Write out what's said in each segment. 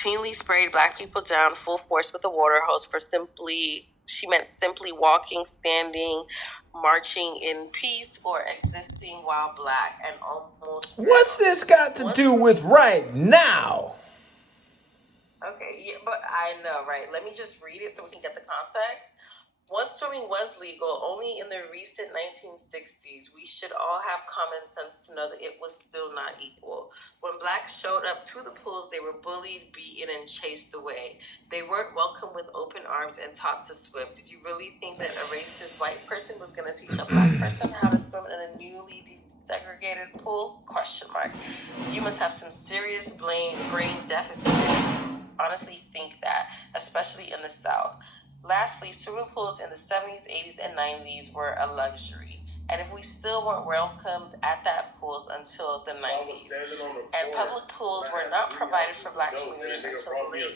routinely sprayed black people down full force with a water hose for she meant simply walking, standing, marching in peace, or existing while black and almost What's drowned. this got to do with right now? Okay, yeah, but I know, right? Let me just read it so we can get the context. Once swimming was legal, only in the recent 1960s, we should all have common sense to know that it was still not equal. When blacks showed up to the pools, they were bullied, beaten, and chased away. They weren't welcomed with open arms and taught to swim. Did you really think that a racist white person was going to teach a black person how to swim in a newly desegregated pool? Question mark. You must have some serious brain deficit if you honestly think that, especially in the South. Lastly, swimming pools in the 70s, 80s, and 90s were a luxury. And if we still weren't welcomed at that pools until the 90s, and public pools were not provided for black communities until the late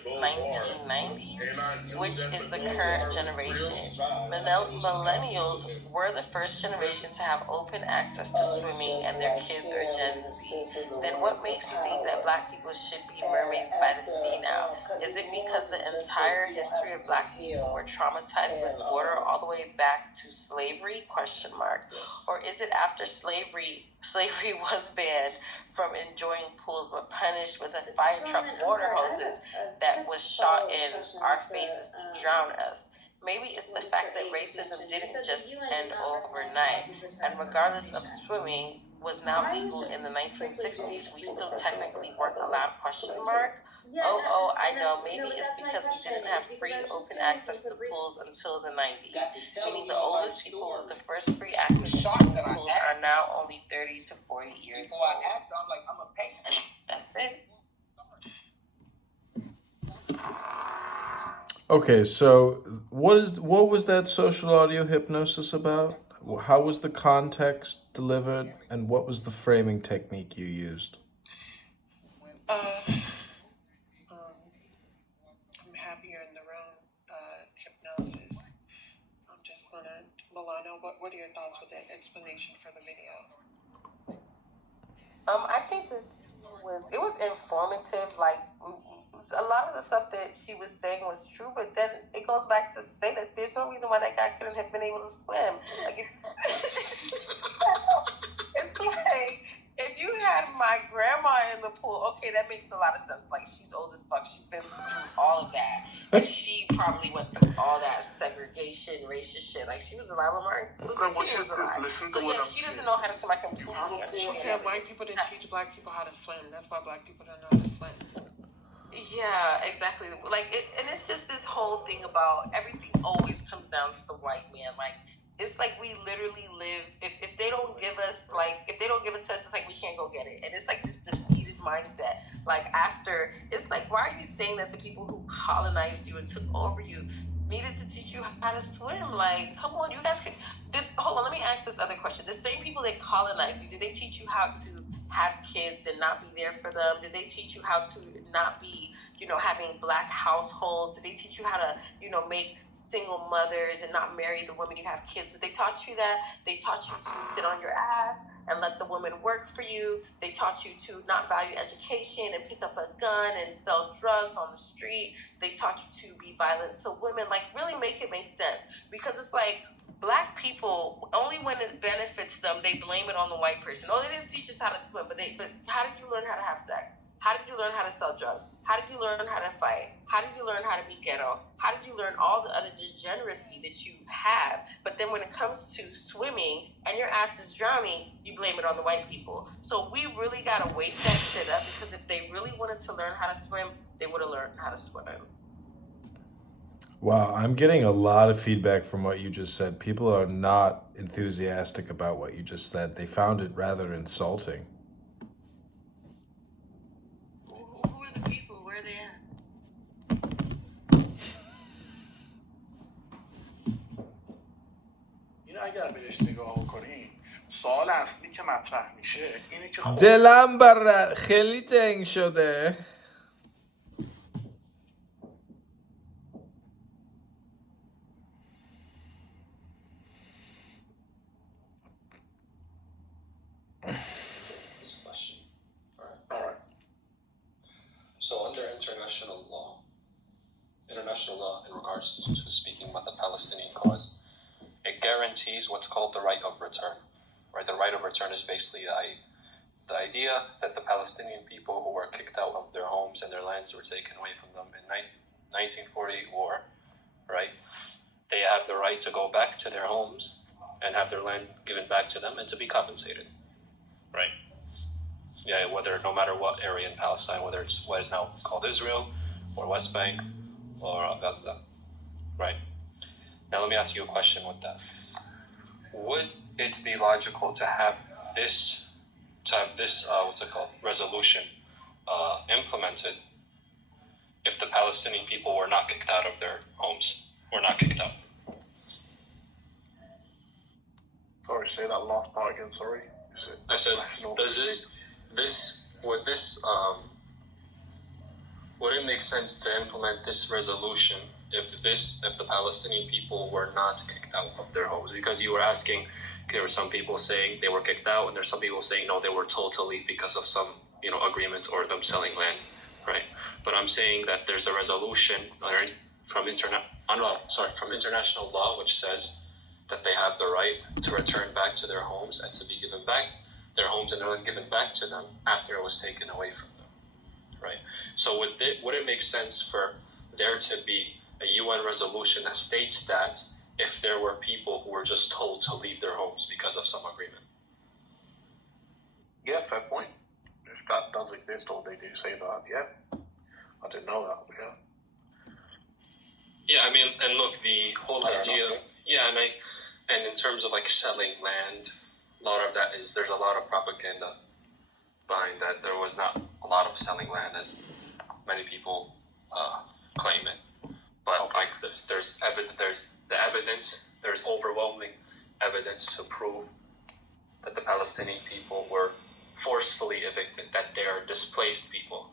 1990s, which is the current generation. Millennials were the first generation to have open access to swimming, and their kids are Gen Z. Then what makes you think that black people should be mermaids by the sea now? Is it because the entire history of black people were traumatized with water all the way back to slavery? Question mark. Or is it after slavery was banned from enjoying pools but punished with a fire truck water hoses that was shot in our faces to drown us? Maybe it's the fact that racism didn't just end overnight, and regardless of swimming was now legal in the 1960s, we still technically weren't allowed? Question mark. I know. Maybe it's because we didn't have free open access to pools until the 90s. Meaning the oldest people with the first free access to swimming pools are now only 30 to 40 years old. So I asked her, I'm like, I'm a patient. That's it. Okay, so what was that social audio hypnosis about? How was the context delivered, and what was the framing technique you used? I'm happier in the room. Hypnosis. I'm just gonna, Milano, what are your thoughts with that explanation for the video? I think that it was informative. Like a lot of the stuff that she was saying was true, but then it goes back to say that there's no reason why that guy couldn't have been able to swim. Like it's like if you had my grandma in the pool, okay, that makes a lot of sense. Like she's old as fuck, she's been through all of that, and she probably went through all that segregation, racist shit. Like she was alive when Martin Luther King was alive. So yeah, she doesn't know how to swim. I completely understand. She said white people didn't teach black people how to swim. That's why black people don't know how to swim. Yeah, exactly. Like, and it's just this whole thing about everything always comes down to the white man. Like, it's like we literally live. If they don't give us, like, if they don't give it to us, it's like we can't go get it. And it's like this defeated mindset. Like after, it's like, why are you saying that the people who colonized you and took over you needed to teach you how to swim? Like, come on, you guys can. Hold on, let me ask this other question. The same people that colonized you, did they teach you how to have kids and not be there for them? Did they teach you how to not be, having black households? Did they teach you how to, make single mothers and not marry the women you have kids with? They taught you that. They taught you to sit on your ass and let the women work for you. They taught you to not value education and pick up a gun and sell drugs on the street. They taught you to be violent to women. Like, really make it make sense. Because it's like, black people, only when it benefits them, they blame it on the white person. Oh, they didn't teach us how to swim, but how did you learn how to have sex? How did you learn how to sell drugs? How did you learn how to fight? How did you learn how to be ghetto? How did you learn all the other degeneracy that you have? But then when it comes to swimming and your ass is drowning, you blame it on the white people. So we really got to wake that shit up, because if they really wanted to learn how to swim, they would have learned how to swim. Wow, I'm getting a lot of feedback from what you just said. People are not enthusiastic about what you just said. They found it rather insulting. Who are the people? Where are they at? این اگر بهش نگاه کنیم سوال اصلی که مطرح میشه اینه که دلم بر خیلی تنگ شده. So under international international law in regards to speaking about the Palestinian cause, it guarantees what's called the right of return. Right, the right of return is basically the idea that the Palestinian people who were kicked out of their homes and their lands were taken away from them in 1948 war, right? They have the right to go back to their homes and have their land given back to them and to be compensated, right? Yeah, no matter what area in Palestine, whether it's what is now called Israel or West Bank or Gaza, right? Now let me ask you a question with that. Would it be logical to have this resolution implemented if the Palestinian people were not kicked out of their homes, were not kicked out? Sorry, say that last part again, sorry. I said, would it make sense to implement this resolution if the Palestinian people were not kicked out of their homes? Because you were asking, there were some people saying they were kicked out, and there's some people saying no, they were told to leave because of some agreement or them selling land, right? But I'm saying that there's a resolution from international law which says that they have the right to return back to their homes and to be given back their homes and then given back to them after it was taken away from them, right? So would it make sense for there to be a UN resolution that states that if there were people who were just told to leave their homes because of some agreement? Yeah, fair point. If that does exist, or they do say that, yeah. I didn't know that, but yeah. Yeah, I mean, and look, the whole idea, and in terms of like selling land, a lot of that there's a lot of propaganda behind that. There was not a lot of selling land as many people claim it, but like there's overwhelming evidence to prove that the Palestinian people were forcefully evicted, that they are displaced people,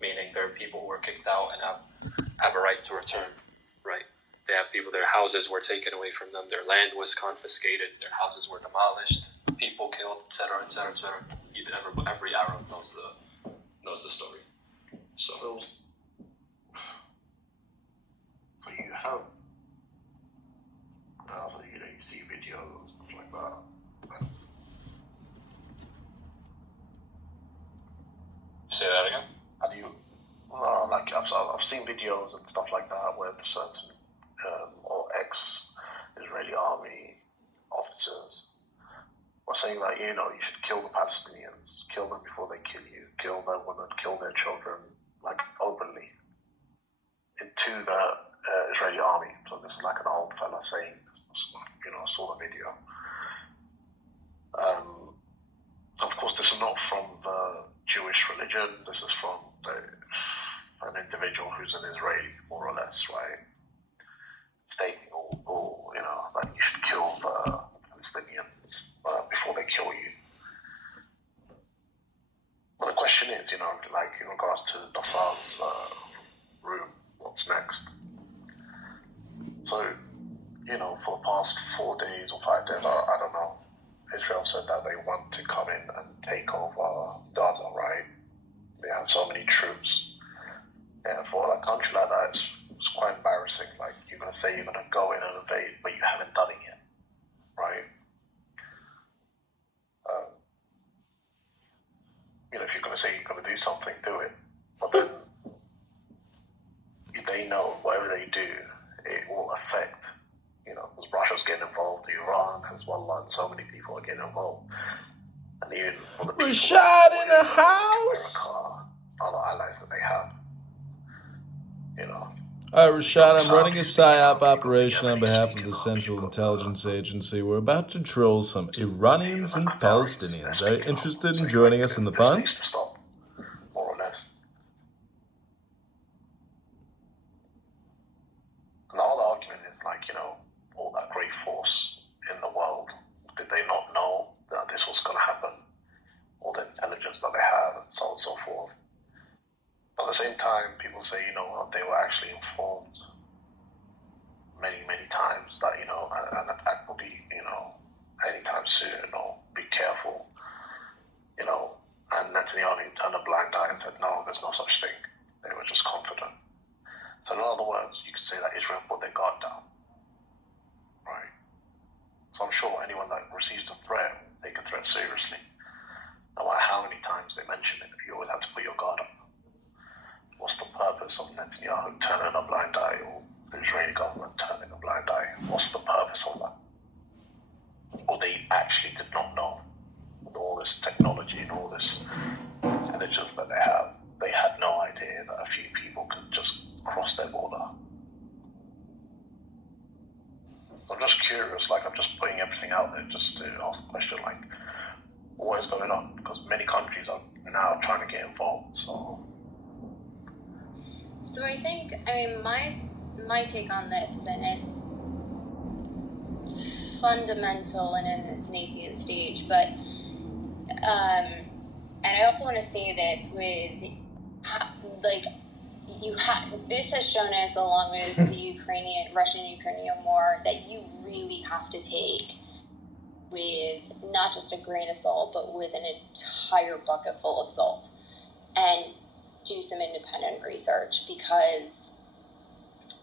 meaning they're people who were kicked out and have a right to return, right? They have people, their houses were taken away from them, their land was confiscated, their houses were demolished, people killed, etc., etc., etc. Every Arab knows the story. So you have, you see videos and stuff like that. Say that again? Have you? I've seen videos and stuff like that where certain or ex-Israeli army officers were saying that you should kill the Palestinians, kill them before they kill you, kill their women, kill their children, like openly into the Israeli army. So this is like an old fella saying, I saw the video. Of course, this is not from the Jewish religion. This is from an individual who's an Israeli, more or less, right? Stating, that you should kill the Palestinians before they kill you. But the question is, like in regards to Nasser's room, what's next? So, for the past 4 days or 5 days, I don't know, Israel said that they want to come in and take over Gaza, right? They have so many troops. And for a country like that, it's quite embarrassing. Like, you're going to say you're going to go in and invade, but you haven't done it yet, right? If you're going to say you're going to do something, do it. But then they know whatever they do, it will affect, because Russia's getting involved, Iran, Hezbollah, and so many people are getting involved. And even for the people Rashad in the house. America, other allies that they have, Rashad, I'm running a PSYOP operation on behalf of the Central Intelligence Agency. We're about to troll some Iranians and Palestinians. Are you interested in joining us in the fun? Needs to stop, more or less. And the whole argument is all that great force in the world, did they not know that this was going to happen? All the intelligence that they have, and so on and so forth. But at the same time, people say, they were actually informed many, many times that, an attack will be, anytime soon, or be careful, and Netanyahu turned a blind eye and said, no, there's no such thing. They They were just confident. So in other words, you could say that Israel put their guard down, right? So I'm sure anyone that receives a threat, take a threat seriously. No matter how many times they mention it, you always have to put your guard up. What's the purpose of Netanyahu turning a blind eye, or the Israeli government turning a blind eye? What's the purpose of that? Or they actually did not know, with all this technology and all this intelligence that they had no idea that a few people could just cross their border. I'm just curious, like I'm just putting everything out there just to ask the question, like, what is going on? Because many countries are now trying to get involved, So I think, my take on this, and it's fundamental and in its nascent stage, but and I also want to say this with, like, this has shown us, along with the Russian-Ukrainian war, that you really have to take with not just a grain of salt, but with an entire bucket full of salt, and do some independent research, because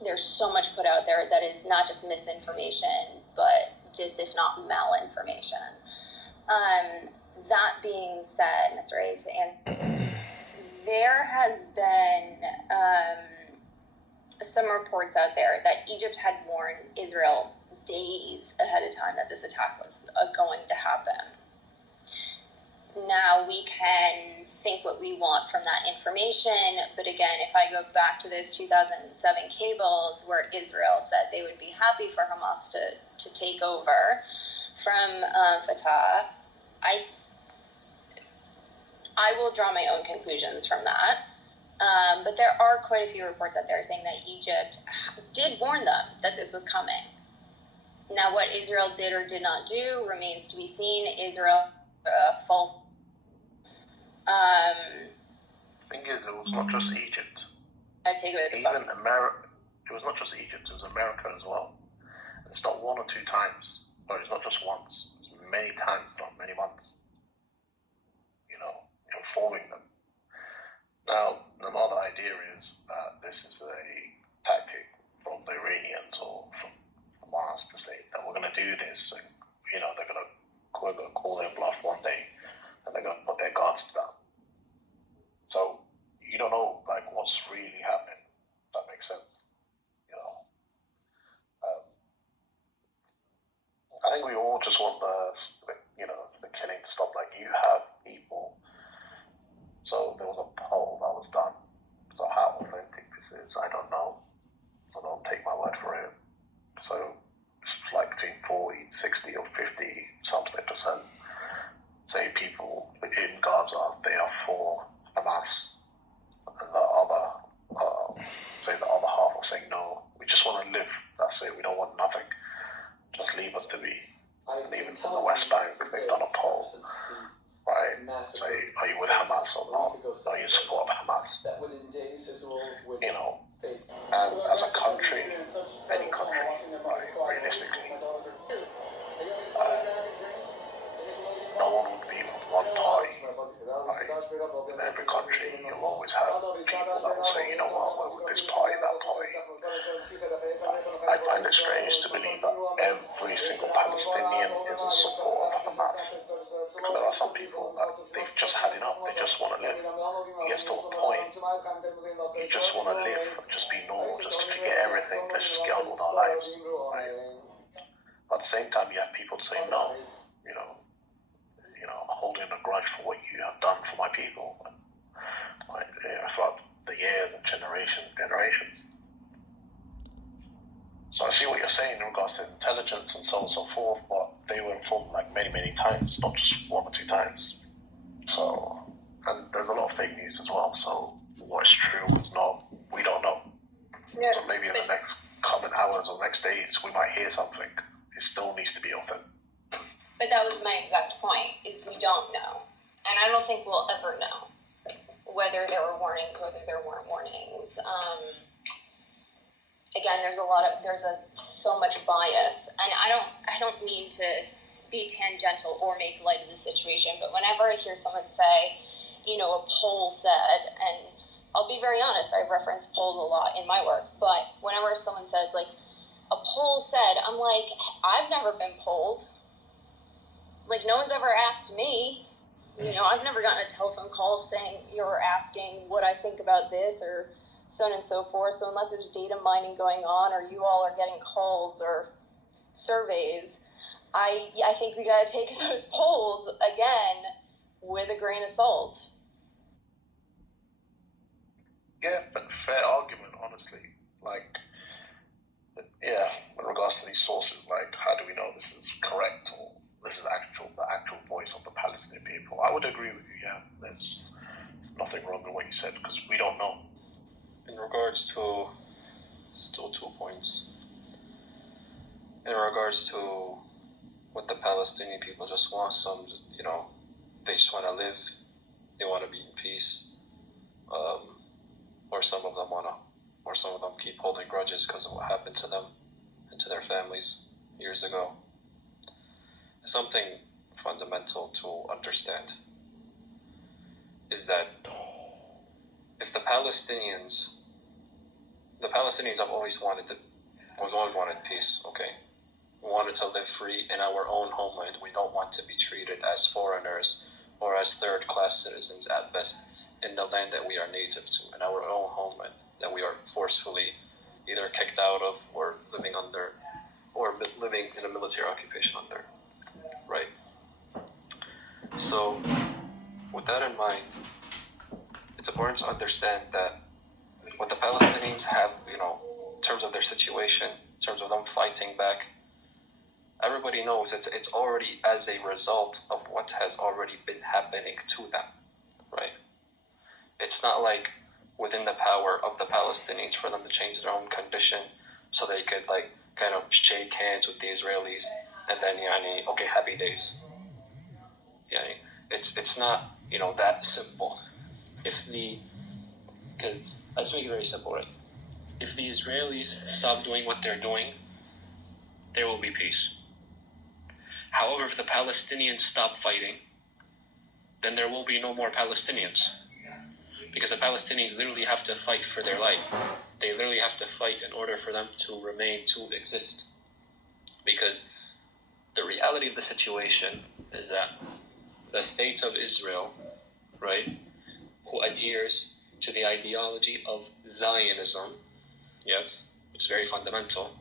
there's so much put out there that is not just misinformation, but if not malinformation. That being said, Mr. A, there has been some reports out there that Egypt had warned Israel days ahead of time that this attack was going to happen. Now, we can think what we want from that information, but again, if I go back to those 2007 cables where Israel said they would be happy for Hamas to take over from Fatah, I will draw my own conclusions from that. But there are quite a few reports out there saying that Egypt did warn them that this was coming. Now, what Israel did or did not do remains to be seen. Israel false. thing is, it was not just Egypt. I take it with Even America. It was not just Egypt. It was America as well. It's not one or two times. No, it's not just once. It's many times, not many months. Informing them. Now, another idea is that this is a tactic from the Iranians or from Hamas to say that we're going to do this, and they're going to call their bluff one day, and they're going to put their guards down. So you don't know what's really happening. If that makes sense. I think we all just want the killing to stop. Like, you have people. So there was a poll that was done. So how authentic this is, I don't know. So don't take my word for it. So it's like between 40, 60 or 50 something percent say people in Gaza, they are for Hamas. And the other half are saying, no, we just want to live. That's it. We don't want nothing. Just leave us to be. And even from the West Bank, they've done a poll. Right, say, are you with Hamas or not? Are you support Hamas? And as a country, any country, realistically, no one would be with one party. In every country, you'll always have people that will say, we're with this party, that party. I find it strange to believe that every single Palestinian is in support of Hamas. Because there are some people that they've just had enough. They just want to live. It gets to a point, you just want to live and just be normal, just forget everything. Let's just get on with our lives. Right? But at the same time, you have people say no. Holding a grudge for what you have done for my people. Throughout the years and generations. So I see what you're saying in regards to intelligence and so on and so forth, but they were informed many, many times, not just one or two times. So, and there's a lot of fake news as well, so what's true, what's not, we don't know. Yeah, so maybe in the next coming hours or next days, we might hear something. It still needs to be authentic. But that was my exact point, is we don't know. And I don't think we'll ever know whether there were warnings, whether there weren't warnings. Again, there's so much bias, and I don't mean to be tangential or make light of the situation, but whenever I hear someone say, a poll said, and I'll be very honest, I reference polls a lot in my work, but whenever someone says, like, a poll said, I'm like, I've never been polled. Like, no one's ever asked me. You know, I've never gotten a telephone call saying you're asking what I think about this or so on and so forth. So unless there's data mining going on or you all are getting calls or surveys, I think we got to take those polls, again, with a grain of salt. Yeah, but fair argument, honestly. Like, yeah, in regards to these sources, like, how do we know this is correct or this is the actual voice of the Palestinian people? I would agree with you, yeah. There's nothing wrong with what you said, because we don't know. In regards to, still 2 points. In regards to what the Palestinian people just want, they just want to live, they want to be in peace, or some of them keep holding grudges because of what happened to them and to their families years ago. Something fundamental to understand is that if the Palestinians have always wanted peace, okay? We wanted to live free in our own homeland. We don't want to be treated as foreigners or as third-class citizens at best in the land that we are native to, in our own homeland, that we are forcefully either kicked out of or living under, or living in a military occupation under, right? So, with that in mind, it's important to understand that what the Palestinians have, in terms of their situation, in terms of them fighting back, everybody knows it's already as a result of what has already been happening to them, right? It's not like within the power of the Palestinians for them to change their own condition so they could kind of shake hands with the Israelis and then okay, happy days. It's not that simple. Because let's make it very simple, right? If the Israelis stop doing what they're doing, there will be peace. However, if the Palestinians stop fighting, then there will be no more Palestinians. Because the Palestinians literally have to fight for their life. They literally have to fight in order for them to remain, to exist. Because the reality of the situation is that the state of Israel, right, who adheres to the ideology of Zionism, yes, it's very fundamental,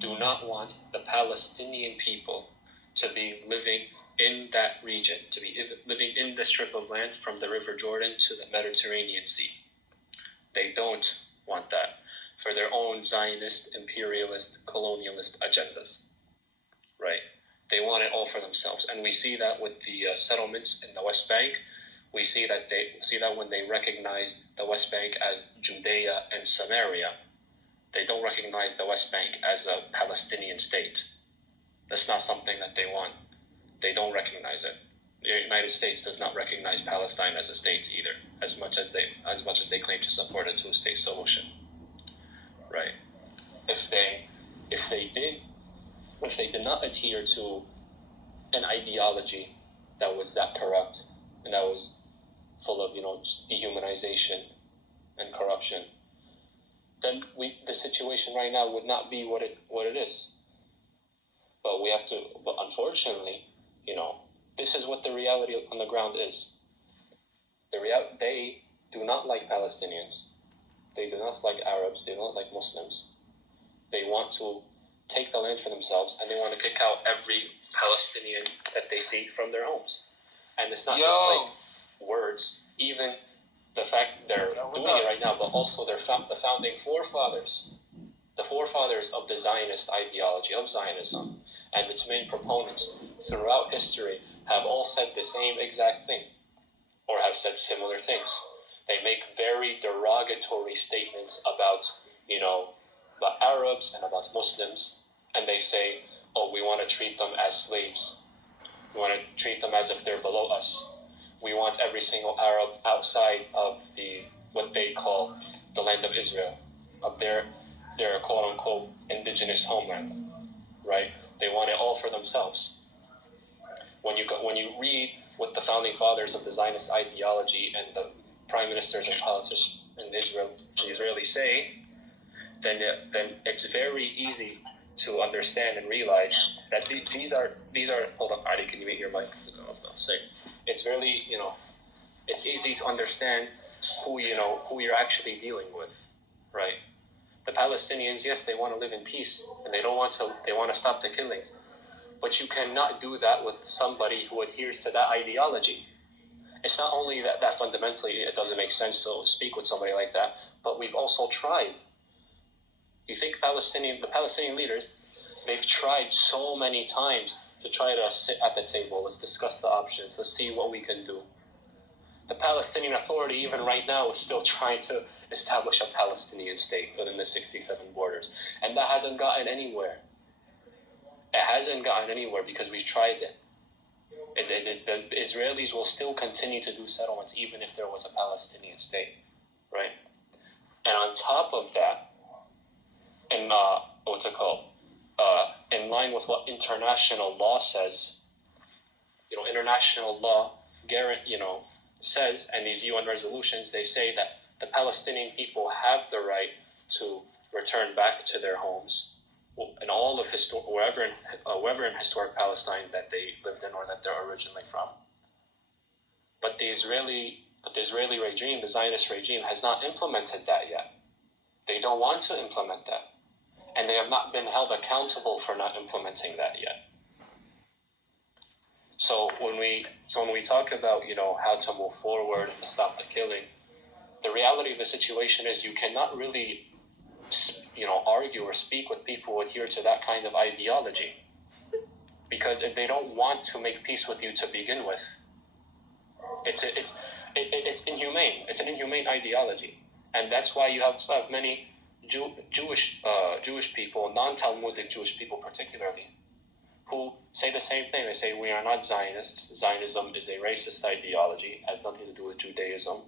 do not want the Palestinian people to be living in that region, to be living in the strip of land from the River Jordan to the Mediterranean Sea. They don't want that for their own Zionist, imperialist, colonialist agendas, right? They want it all for themselves. And we see that with the settlements in the West Bank. We see that when they recognize the West Bank as Judea and Samaria. They don't recognize the West Bank as a Palestinian state. That's not something that they want. They don't recognize it. The United States does not recognize Palestine as a state either, as much as they claim to support a two-state solution. Right? If they did not adhere to an ideology that was that corrupt and that was full of just dehumanization and corruption, then the situation right now would not be what it is. But unfortunately, this is what the reality on the ground is. They do not like Palestinians. They do not like Arabs. They do not like Muslims. They want to take the land for themselves, and they want to kick out every Palestinian that they see from their homes. And it's not just words. Even the fact they're doing it right now, but also the founding forefathers, the forefathers of the Zionist ideology of Zionism, and its main proponents throughout history have all said the same exact thing, or have said similar things. They make very derogatory statements about Arabs and about Muslims, and they say, oh, we want to treat them as slaves. We want to treat them as if they're below us. We want every single Arab outside of what they call the land of Israel, of their quote-unquote indigenous homeland, right? They want it all for themselves. When you read what the founding fathers of the Zionist ideology and the prime ministers and politicians in Israel, the Israelis say, then it's very easy to understand and realize that these are. Hold on, Ali, can you mute your mic? No, say. It's really, it's easy to understand who you're actually dealing with, right? The Palestinians, yes, they want to live in peace and they want to stop the killings, but you cannot do that with somebody who adheres to that ideology. It's not only that fundamentally it doesn't make sense to speak with somebody like that, but we've also tried. You think the Palestinian leaders, they've tried so many times to try to sit at the table. Let's discuss the options. Let's see what we can do. The Palestinian Authority, even right now, is still trying to establish a Palestinian state within the 67 borders. And that hasn't gotten anywhere. It hasn't gotten anywhere because we've tried it. The Israelis will still continue to do settlements even if there was a Palestinian state, right? And on top of that, in in line with what international law says, international law, says, and these UN resolutions, they say that the Palestinian people have the right to return back to their homes in all of wherever in historic Palestine that they lived in or that they're originally from. But the Israeli regime, the Zionist regime, has not implemented that yet. They don't want to implement that. And they have not been held accountable for not implementing that yet. So when we talk about, how to move forward and stop the killing, the reality of the situation is you cannot really, argue or speak with people who adhere to that kind of ideology, because if they don't want to make peace with you to begin with, it's inhumane. It's an inhumane ideology, and that's why you have many Jewish people, non-Talmudic Jewish people particularly, who say the same thing. They say, we are not Zionists. Zionism is a racist ideology. It has nothing to do with Judaism.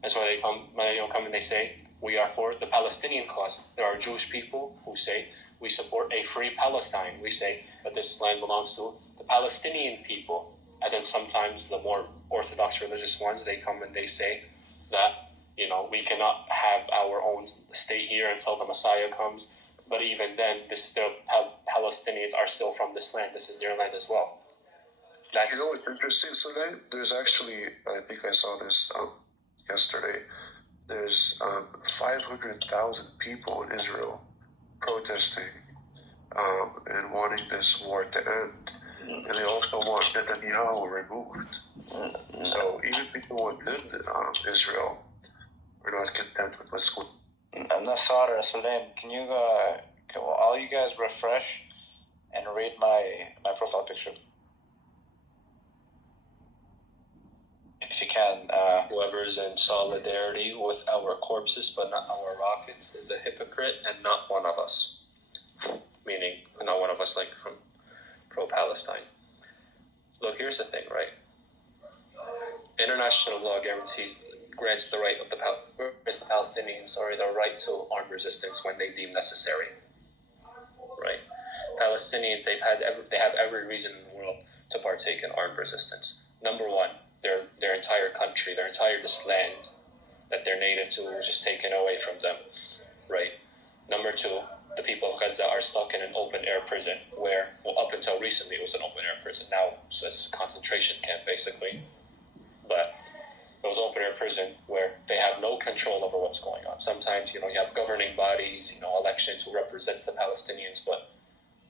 That's why they come and they say, we are for the Palestinian cause. There are Jewish people who say, we support a free Palestine. We say that this land belongs to the Palestinian people. And then sometimes the more Orthodox religious ones, they come and they say that, we cannot have our own state here until the Messiah comes. But even then, the Palestinians are still from this land. This is their land as well. What's interesting, Soleil? There's actually, I think I saw this yesterday, there's 500,000 people in Israel protesting and wanting this war to end. And they also want Netanyahu removed. So even people within Israel are not content with what's going on. Nassar, Sulaim, can all you guys refresh and read my profile picture? If you can. Whoever's in solidarity with our corpses but not our rockets is a hypocrite and not one of us. Meaning, not one of us like from pro-Palestine. Look, here's the thing, right? International law grants the right of the Palestinians, the right to armed resistance when they deem necessary. Right? Palestinians, they have every reason in the world to partake in armed resistance. Number one, their entire country, their entire land that they're native to was just taken away from them. Right? Number two, the people of Gaza are stuck in an open-air prison where, up until recently, it was an open-air prison. Now it's a concentration camp, basically. But it was open-air prison where they have no control over what's going on. Sometimes, you have governing bodies, elections who represents the Palestinians, but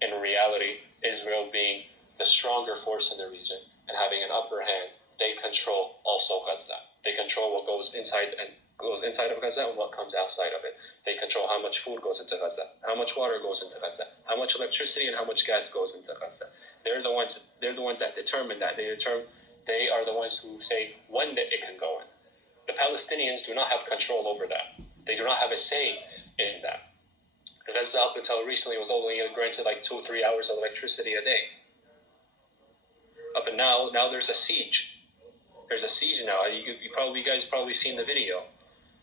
in reality, Israel being the stronger force in the region and having an upper hand, they control also Gaza. They control what goes inside of Gaza and what comes outside of it. They control how much food goes into Gaza, how much water goes into Gaza, how much electricity and how much gas goes into Gaza. They're the ones that determine that. They are the ones who say when it can go in. The Palestinians do not have control over that. They do not have a say in that. Gaza, up until recently, was only granted 2 or 3 hours of electricity a day. Up and now there's a siege. There's a siege now. You guys probably seen the video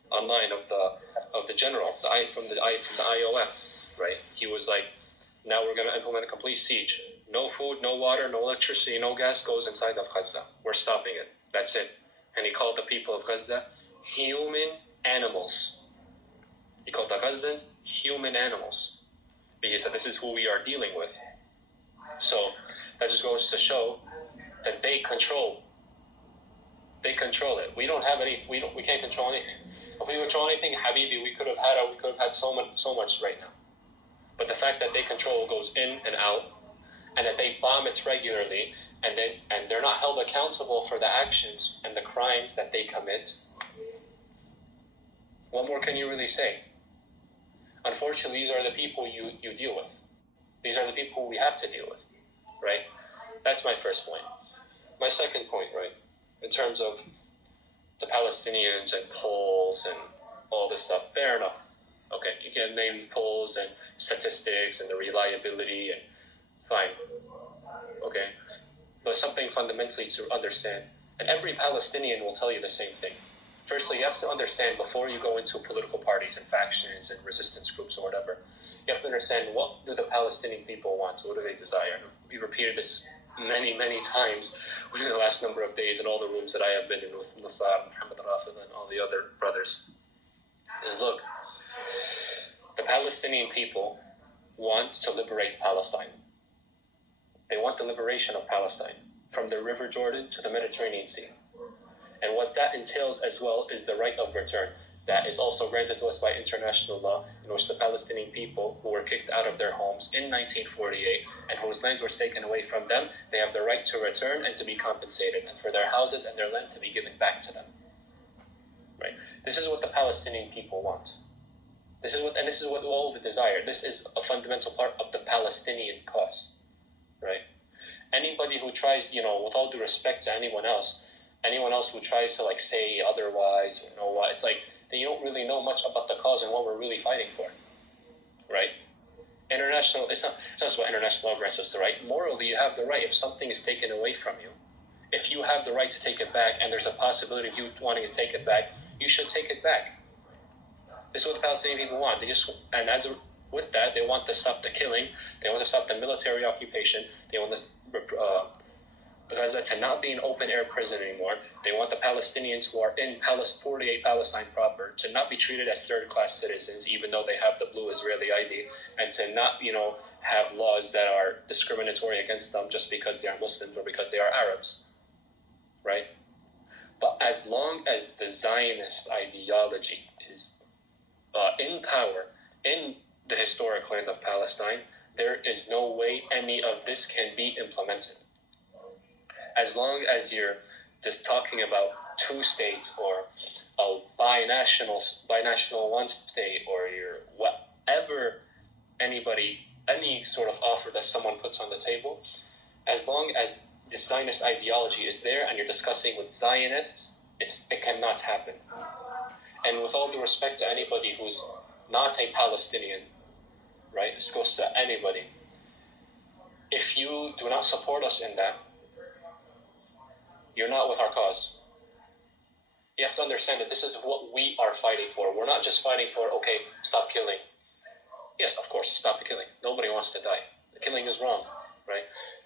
online of the general, from the IOF, right? He was like, now we're going to implement a complete siege. No food, no water, no electricity, no gas goes inside of Gaza. We're stopping it. That's it. And he called the people of Gaza human animals. He called the Gazans human animals. But he said this is who we are dealing with. So that just goes to show that they control it. We don't have any. We can't control anything. If we control anything, Habibi, we could have had so much right now. But the fact that they control goes in and out, and that they bomb it regularly, and they're not held accountable for the actions and the crimes that they commit. What more can you really say? Unfortunately, these are the people you deal with. These are the people we have to deal with, right? That's my first point. My second point, right, in terms of the Palestinians and polls and all this stuff, fair enough. Okay, you can name polls and statistics and the reliability, and fine. Okay, but something fundamentally to understand, and every Palestinian will tell you the same thing. Firstly, you have to understand before you go into political parties and factions and resistance groups or whatever, you have to understand what do the Palestinian people want, what do they desire. We repeated this many times within the last number of days in all the rooms that I have been in with Nassar, Muhammad Rafid, and all the other brothers, is look, the Palestinian people want to liberate Palestine. They want the liberation of Palestine from the River Jordan to the Mediterranean Sea. And what that entails as well is the right of return. That is also granted to us by international law, in which the Palestinian people who were kicked out of their homes in 1948 and whose lands were taken away from them, they have the right to return and to be compensated, and for their houses and their land to be given back to them. Right? This is what the Palestinian people want. This is what all we desire. This is a fundamental part of the Palestinian cause. Right? Anybody who tries, with all due respect to anyone else who tries to say otherwise or know what, it's like they don't really know much about the cause and what we're really fighting for, right? It's not just what international law grants us the right. Morally, you have the right if something is taken away from you. If you have the right to take it back and there's a possibility of you wanting to take it back, you should take it back. This is what the Palestinian people want. With that, they want to stop the killing. They want to stop the military occupation. They want Gaza to not be an open-air prison anymore. They want the Palestinians who are in 48 Palestine proper to not be treated as third-class citizens, even though they have the blue Israeli ID, and to not, have laws that are discriminatory against them just because they are Muslims or because they are Arabs, right? But as long as the Zionist ideology is in power in the historic land of Palestine, there is no way any of this can be implemented. As long as you're just talking about two states or a binational one state, or your whatever any sort of offer that someone puts on the table, as long as the Zionist ideology is there and you're discussing with Zionists, it cannot happen. And with all due respect to anybody who's not a Palestinian, right? This goes to anybody. If you do not support us in that, you're not with our cause. You have to understand that this is what we are fighting for. We're not just fighting for, okay, stop killing. Yes, of course, stop the killing. Nobody wants to die. The killing is wrong, right?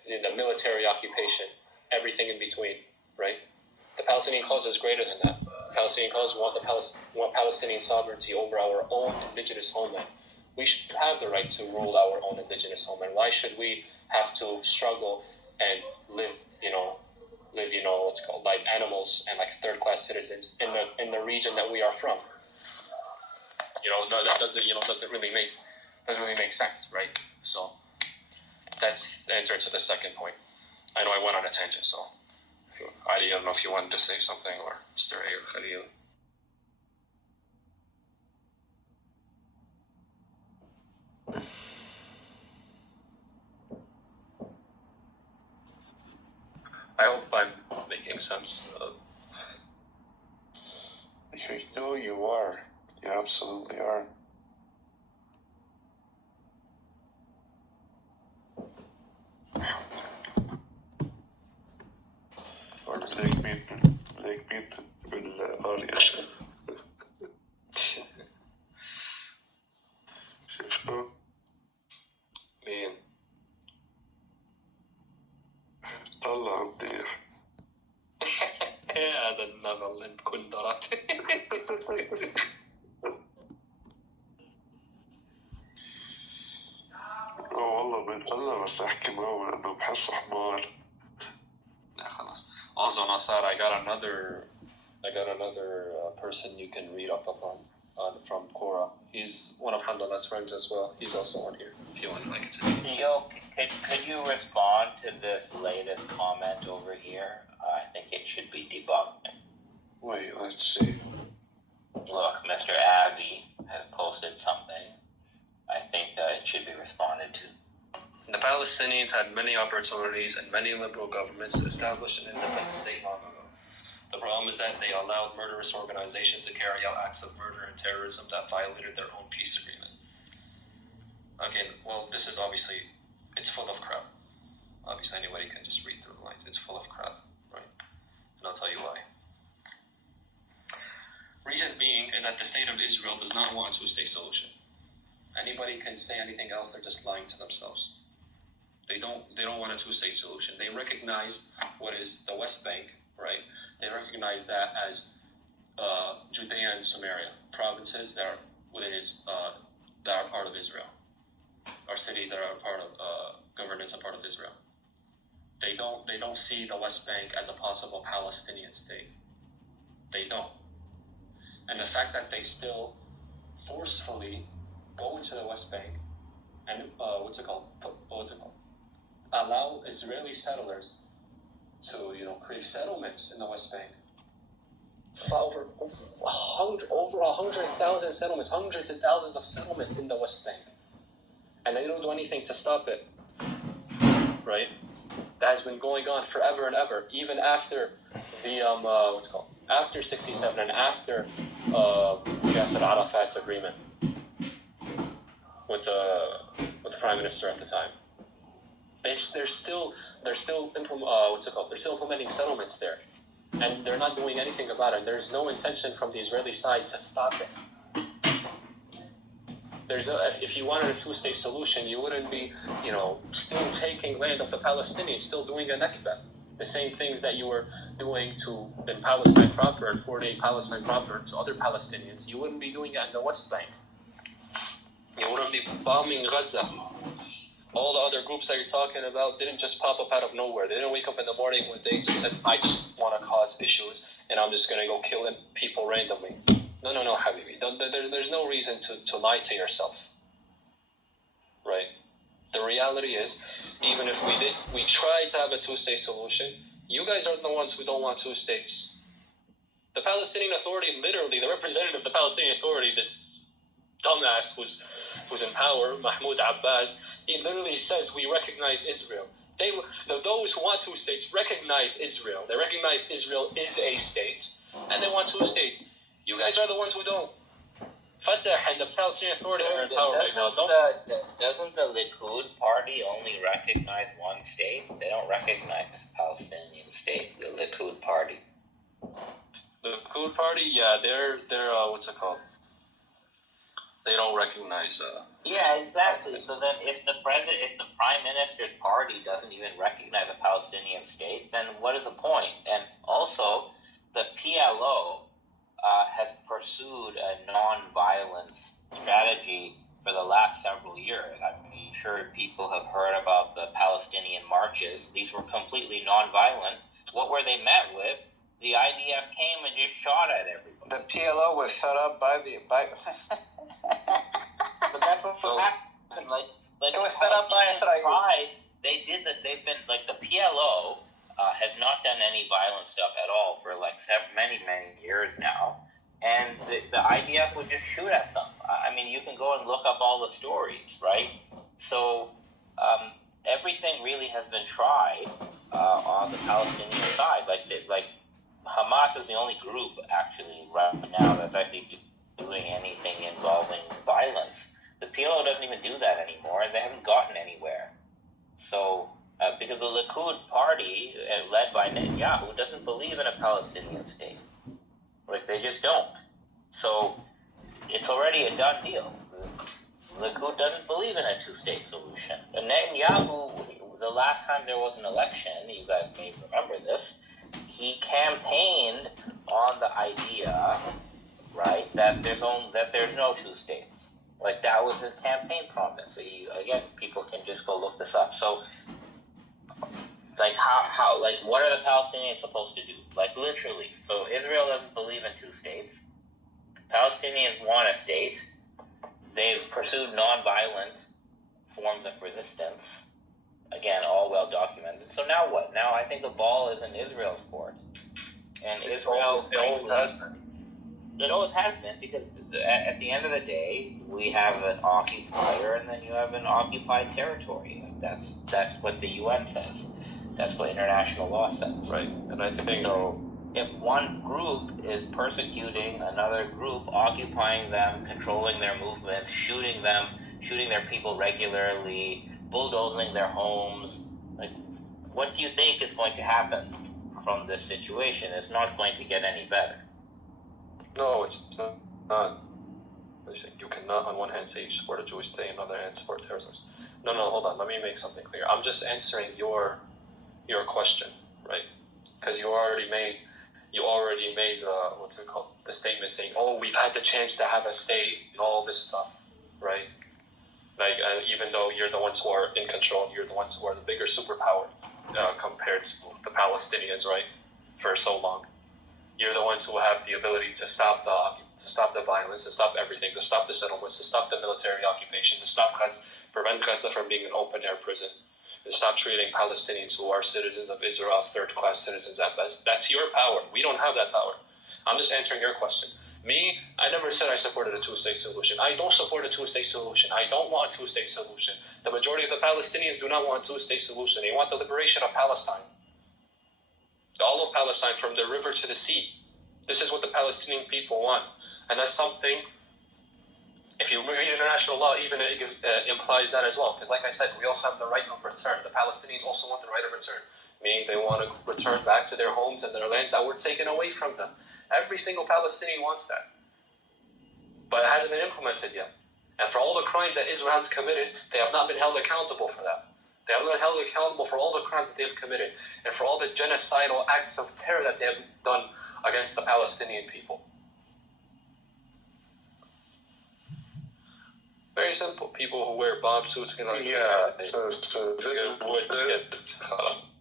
The military occupation, everything in between, right? The Palestinian cause is greater than that. The Palestinian cause want Palestinian sovereignty over our own indigenous homeland. We should have the right to rule our own indigenous homeland. Why should we have to struggle and live like animals and like third-class citizens in the region that we are from? That doesn't really make sense, right? So that's the answer to the second point. I know I went on a tangent, so I don't know if you wanted to say something, or Mr. A or Khalil. I hope I'm making sense. You are. You absolutely are. ليك ميت بالقارئ. شفته؟ مين؟ طلع منيح. هذا النغل عند كل درات. بتسلى بس احكي معه لانه بحسه حمار. لا خلاص. Also, Nassar, I got another person you can read up upon from Quora. He's one of Hamdallah's friends as well. He's also on here if you want to continue. Yo, could you respond to this latest comment over here? I think it should be debunked. Wait, let's see. Look, Mr. Abbey has posted something. I think it should be responded to. The Palestinians had many opportunities and many liberal governments to establish an independent state long ago. The problem is that they allowed murderous organizations to carry out acts of murder and terrorism that violated their own peace agreement. Okay, well, this is obviously, it's full of crap. Obviously, anybody can just read through the lines. It's full of crap, right? And I'll tell you why. Reason being is that the state of Israel does not want a two-state solution. Anybody can say anything else, they're just lying to themselves. They don't want a two-state solution. They recognize what is the West Bank, right? They recognize that as Judea and Samaria, provinces that are within that are part of Israel, or cities that are part of governance and part of Israel. They don't see the West Bank as a possible Palestinian state. They don't. And the fact that they still forcefully go into the West Bank and allow Israeli settlers to create settlements in the West Bank. Over 100,000 settlements, hundreds of thousands of settlements in the West Bank, and they don't do anything to stop it. Right? That has been going on forever and ever, even after the after 67 and after Yasser Arafat's agreement with the prime minister at the time. They're still implementing settlements there, and they're not doing anything about it. There's no intention from the Israeli side to stop it. If you wanted a two-state solution, you wouldn't be, still taking land of the Palestinians, still doing a Nakba. The same things that you were doing in Palestine proper, in 48 Palestine proper, to other Palestinians, you wouldn't be doing it in the West Bank. You wouldn't be bombing Gaza. All the other groups that you're talking about didn't just pop up out of nowhere. They didn't wake up in the morning one day and just said, I just want to cause issues, and I'm just going to go kill people randomly. No, Habibi. There's no reason to lie to yourself. Right? The reality is, even if we tried to have a two-state solution, you guys are the ones who don't want two states. The Palestinian Authority, literally, the representative of the Palestinian Authority, this dumbass who's in power, Mahmoud Abbas, he literally says, we recognize Israel. Those who want two states recognize Israel. They recognize Israel is a state, and they want two states. You guys are the ones who don't. Fatah and the Palestinian Authority are in power right now. Doesn't the Likud party only recognize one state? They don't recognize the Palestinian state, the Likud party. The Likud party, yeah, they're what's it called? They don't recognize. Yeah, exactly. So then, if the prime minister's party doesn't even recognize a Palestinian state, then what is the point? And also, the PLO has pursued a non-violence strategy for the last several years. I'm sure people have heard about the Palestinian marches. These were completely non-violent. What were they met with? The IDF came and just shot at everybody. The PLO was set up by But that's what happened. Like it was set up by Israel. They've been like the PLO has not done any violent stuff at all for many years now, and the IDF would just shoot at them. I mean, you can go and look up all the stories, right? So everything really has been tried on the Palestinian side. Like Hamas is the only group actually right now that's actually doing anything involving violence. The PLO doesn't even do that anymore, and they haven't gotten anywhere. So, because the Likud party, led by Netanyahu, doesn't believe in a Palestinian state. Like, they just don't. So, it's already a done deal. The Likud doesn't believe in a two-state solution. And Netanyahu, the last time there was an election, you guys may remember this, he campaigned on the idea, right, that there's no two states. Like, that was his campaign promise. So again, people can just go look this up. So, like, how, like, what are the Palestinians supposed to do? Like, literally. So, Israel doesn't believe in two states. Palestinians want a state. They've pursued non-violent forms of resistance. Again, all well documented. So now what? Now I think the ball is in Israel's court. And Israel... It always has been. It always has been, because at the end of the day, we have an occupier and then you have an occupied territory. That's what the UN says. That's what international law says. Right, and I think... So, if one group is persecuting another group, occupying them, controlling their movements, shooting their people regularly, bulldozing their homes, like, what do you think is going to happen from this situation? It's not going to get any better. No, it's not. Listen, you cannot on one hand say you support a Jewish state, on the other hand support terrorism. No, hold on. Let me make something clear. I'm just answering your question, right? Because you already made the statement saying, oh, we've had the chance to have a state and all this stuff, right? Like, even though you're the ones who are in control, you're the ones who are the bigger superpower compared to the Palestinians, right? For so long, you're the ones who have the ability to stop the violence, to stop everything, to stop the settlements, to stop the military occupation, to prevent Gaza from being an open-air prison, and stop treating Palestinians who are citizens of Israel as third-class citizens at best. That's your power. We don't have that power. I'm just answering your question. Me, I never said I supported a two-state solution. I don't support a two-state solution. I don't want a two-state solution. The majority of the Palestinians do not want a two-state solution. They want the liberation of Palestine. All of Palestine, from the river to the sea. This is what the Palestinian people want. And that's something, if you read international law, even it implies that as well. Because like I said, we also have the right of return. The Palestinians also want the right of return, meaning they want to return back to their homes and their lands that were taken away from them. Every single Palestinian wants that. But it hasn't been implemented yet. And for all the crimes that Israel has committed, they have not been held accountable for that. They haven't been held accountable for all the crimes that they've committed and for all the genocidal acts of terror that they have done against the Palestinian people. Very simple. People who wear bomb suits can like So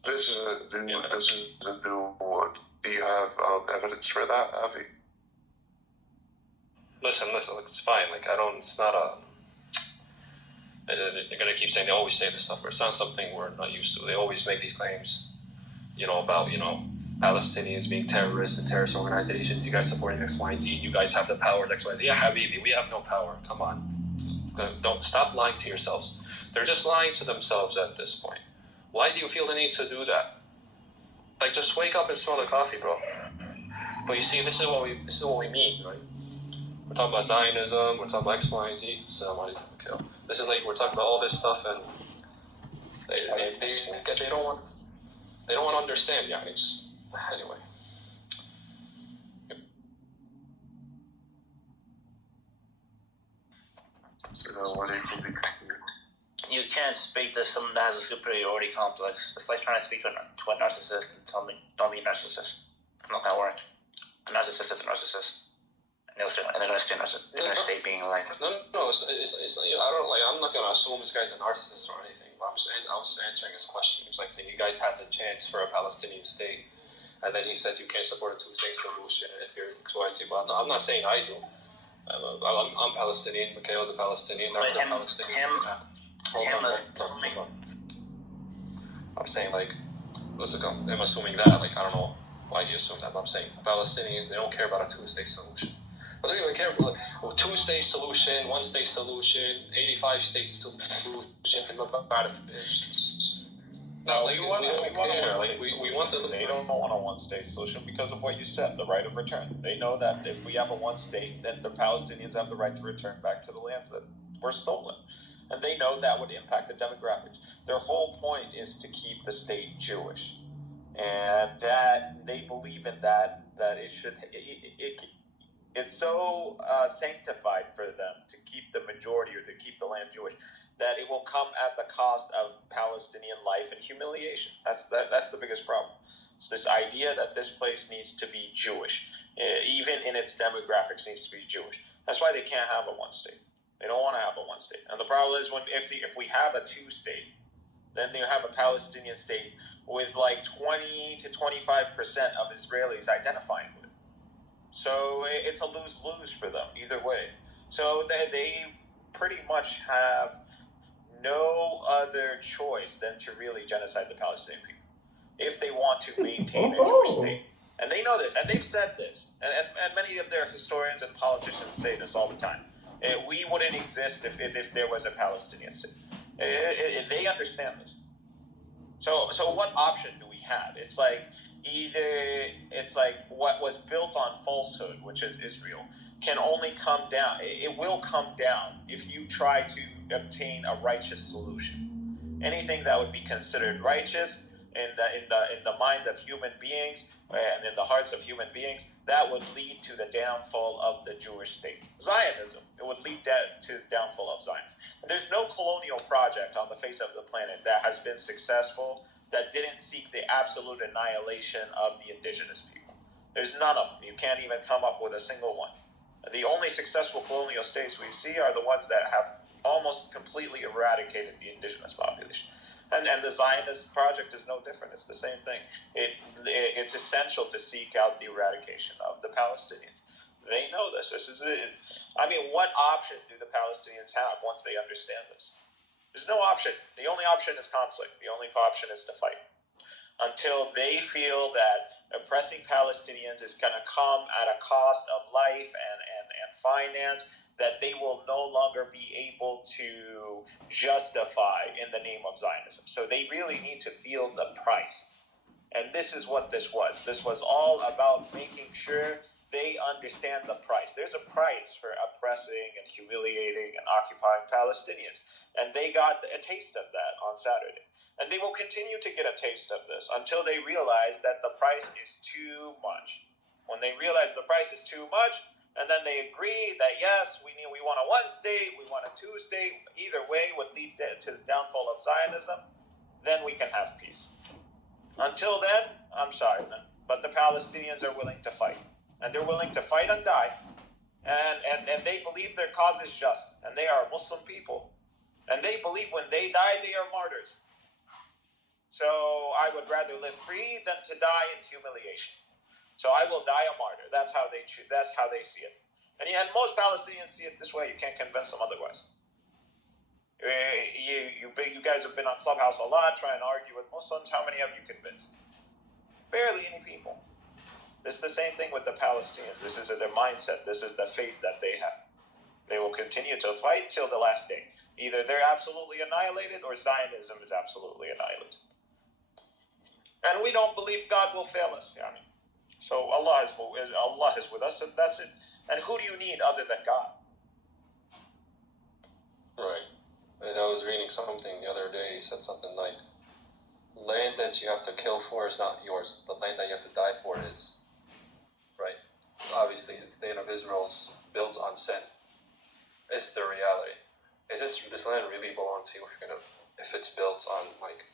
this is a new one. Do you have evidence for that, Avi? Listen, it's fine. It's not a... They're going to keep saying, they always say this stuff, but it's not something we're not used to. They always make these claims, about, Palestinians being terrorists and terrorist organizations. You guys supporting X, Y, and Z. You guys have the power, X, Y, Z. Yeah, Habibi, we have no power. Come on. Don't stop lying to yourselves. They're just lying to themselves at this point. Why do you feel the need to do that? Like, just wake up and smell the coffee, bro. But you see, this is what we mean, right? We're talking about Zionism, we're talking about X, Y, and Z. This is like, we're talking about all this stuff, and they don't want to understand. Yeah, anyway. You can't speak to someone that has a superiority complex. It's like trying to speak to a narcissist and tell me, don't be a narcissist. It's not gonna work. A narcissist is a narcissist. And they're gonna stay narcissist. They're gonna stay being like... No, it's I don't, I'm not gonna assume this guy's a narcissist or anything. I was just answering his question. He was like saying, you guys had the chance for a Palestinian state. And then he says you can't support a two-state solution if you're XYZ. But I'm not saying I do. I'm Palestinian. Mikhail's a Palestinian. I'm saying, I'm assuming that. I don't know why you assume that, but I'm saying Palestinians, they don't care about a two-state solution. But they don't even care about a two-state solution, one-state solution, 85-state solution, No, we want the... They don't want a one-state solution because of what you said, the right of return. They know that if we have a one-state, then the Palestinians have the right to return back to the lands that were stolen. And they know that would impact the demographics. Their whole point is to keep the state Jewish. And that they believe in that it should... It's so sanctified for them to keep the majority or to keep the land Jewish that it will come at the cost of Palestinian life and humiliation. That's the biggest problem. It's this idea that this place needs to be Jewish, even in its demographics needs to be Jewish. That's why they can't have a one state. They don't want to have a one state. And the problem is if we have a two state, then you have a Palestinian state with like 20 to 25% of Israelis identifying with. So it's a lose-lose for them either way. So they pretty much have no other choice than to really genocide the Palestinian people if they want to maintain a Jewish state. And they know this, and they've said this. And many of their historians and politicians say this all the time. We wouldn't exist if there was a Palestinian state. They understand this. So what option do we have? It's like what was built on falsehood, which is Israel, can only come down. It will come down if you try to obtain a righteous solution. Anything that would be considered righteous in the minds of human beings and in the hearts of human beings, that would lead to the downfall of the Jewish state. Zionism, it would lead to the downfall of Zionism. There's no colonial project on the face of the planet that has been successful that didn't seek the absolute annihilation of the indigenous people. There's none of them. You can't even come up with a single one. The only successful colonial states we see are the ones that have almost completely eradicated the indigenous population. And the Zionist project is no different. It's the same thing. It's essential to seek out the eradication of the Palestinians. They know this. This is it. I mean, what option do the Palestinians have once they understand this? There's no option. The only option is conflict. The only option is to fight. Until they feel that oppressing Palestinians is going to come at a cost of life and finance, that they will no longer be able to justify in the name of Zionism. So they really need to feel the price. And this is what this was. This was all about making sure they understand the price. There's a price for oppressing and humiliating and occupying Palestinians. And they got a taste of that on Saturday. And they will continue to get a taste of this until they realize that the price is too much. When they realize the price is too much, and then they agree that yes, we want a one state, we want a two state, either way would lead to the downfall of Zionism, then we can have peace. Until then, I'm sorry, man, but the Palestinians are willing to fight. And they're willing to fight and die. And they believe their cause is just. And they are Muslim people. And they believe when they die, they are martyrs. So I would rather live free than to die in humiliation. So I will die a martyr. That's how they choose. That's how they see it. And most Palestinians see it this way. You can't convince them otherwise. You guys have been on Clubhouse a lot trying to argue with Muslims. How many have you convinced? Barely any people. This is the same thing with the Palestinians. This is their mindset. This is the faith that they have. They will continue to fight till the last day. Either they're absolutely annihilated or Zionism is absolutely annihilated. And we don't believe God will fail us. I mean, so Allah is with us, and that's it. And who do you need other than God? Right. And I was reading something the other day. He said something like, land that you have to kill for is not yours. The land that you have to die for is. Right. So obviously, the state of Israel's built on sin. It's the reality. Is this land really belong to you if it's built on like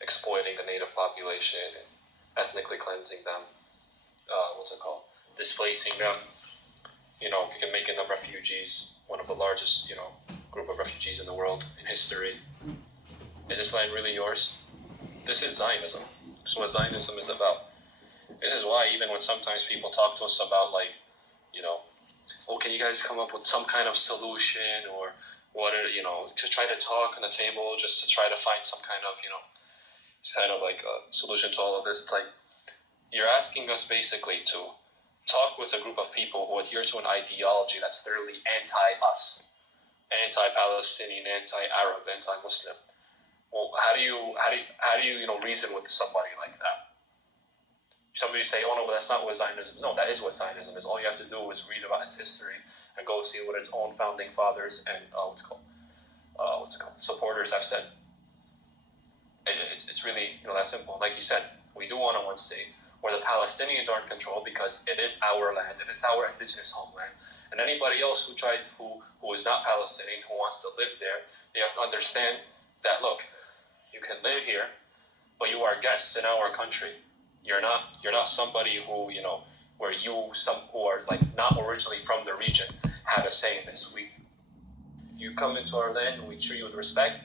exploiting the native population and ethnically cleansing them? Displacing them. You can make them refugees. One of the largest, group of refugees in the world in history. Is this land really yours? This is Zionism. This is what Zionism is about. This is why even when sometimes people talk to us about can you guys come up with some kind of solution or to try to talk on the table just to try to find some kind of, a solution to all of this. It's like, you're asking us basically to talk with a group of people who adhere to an ideology that's thoroughly anti-us, anti-Palestinian, anti-Arab, anti-Muslim. Well, how do you reason with somebody like that? Somebody say, oh no, but that's not what Zionism. No, that is what Zionism is. All you have to do is read about its history and go see what its own founding fathers and supporters have said. It's really that simple. Like you said, we do want a one state where the Palestinians are in control because it is our land, it is our indigenous homeland, and anybody else who is not Palestinian who wants to live there, they have to understand that look, you can live here, but you are guests in our country. You're not somebody who who are like not originally from the region have a say in this. You come into our land and we treat you with respect,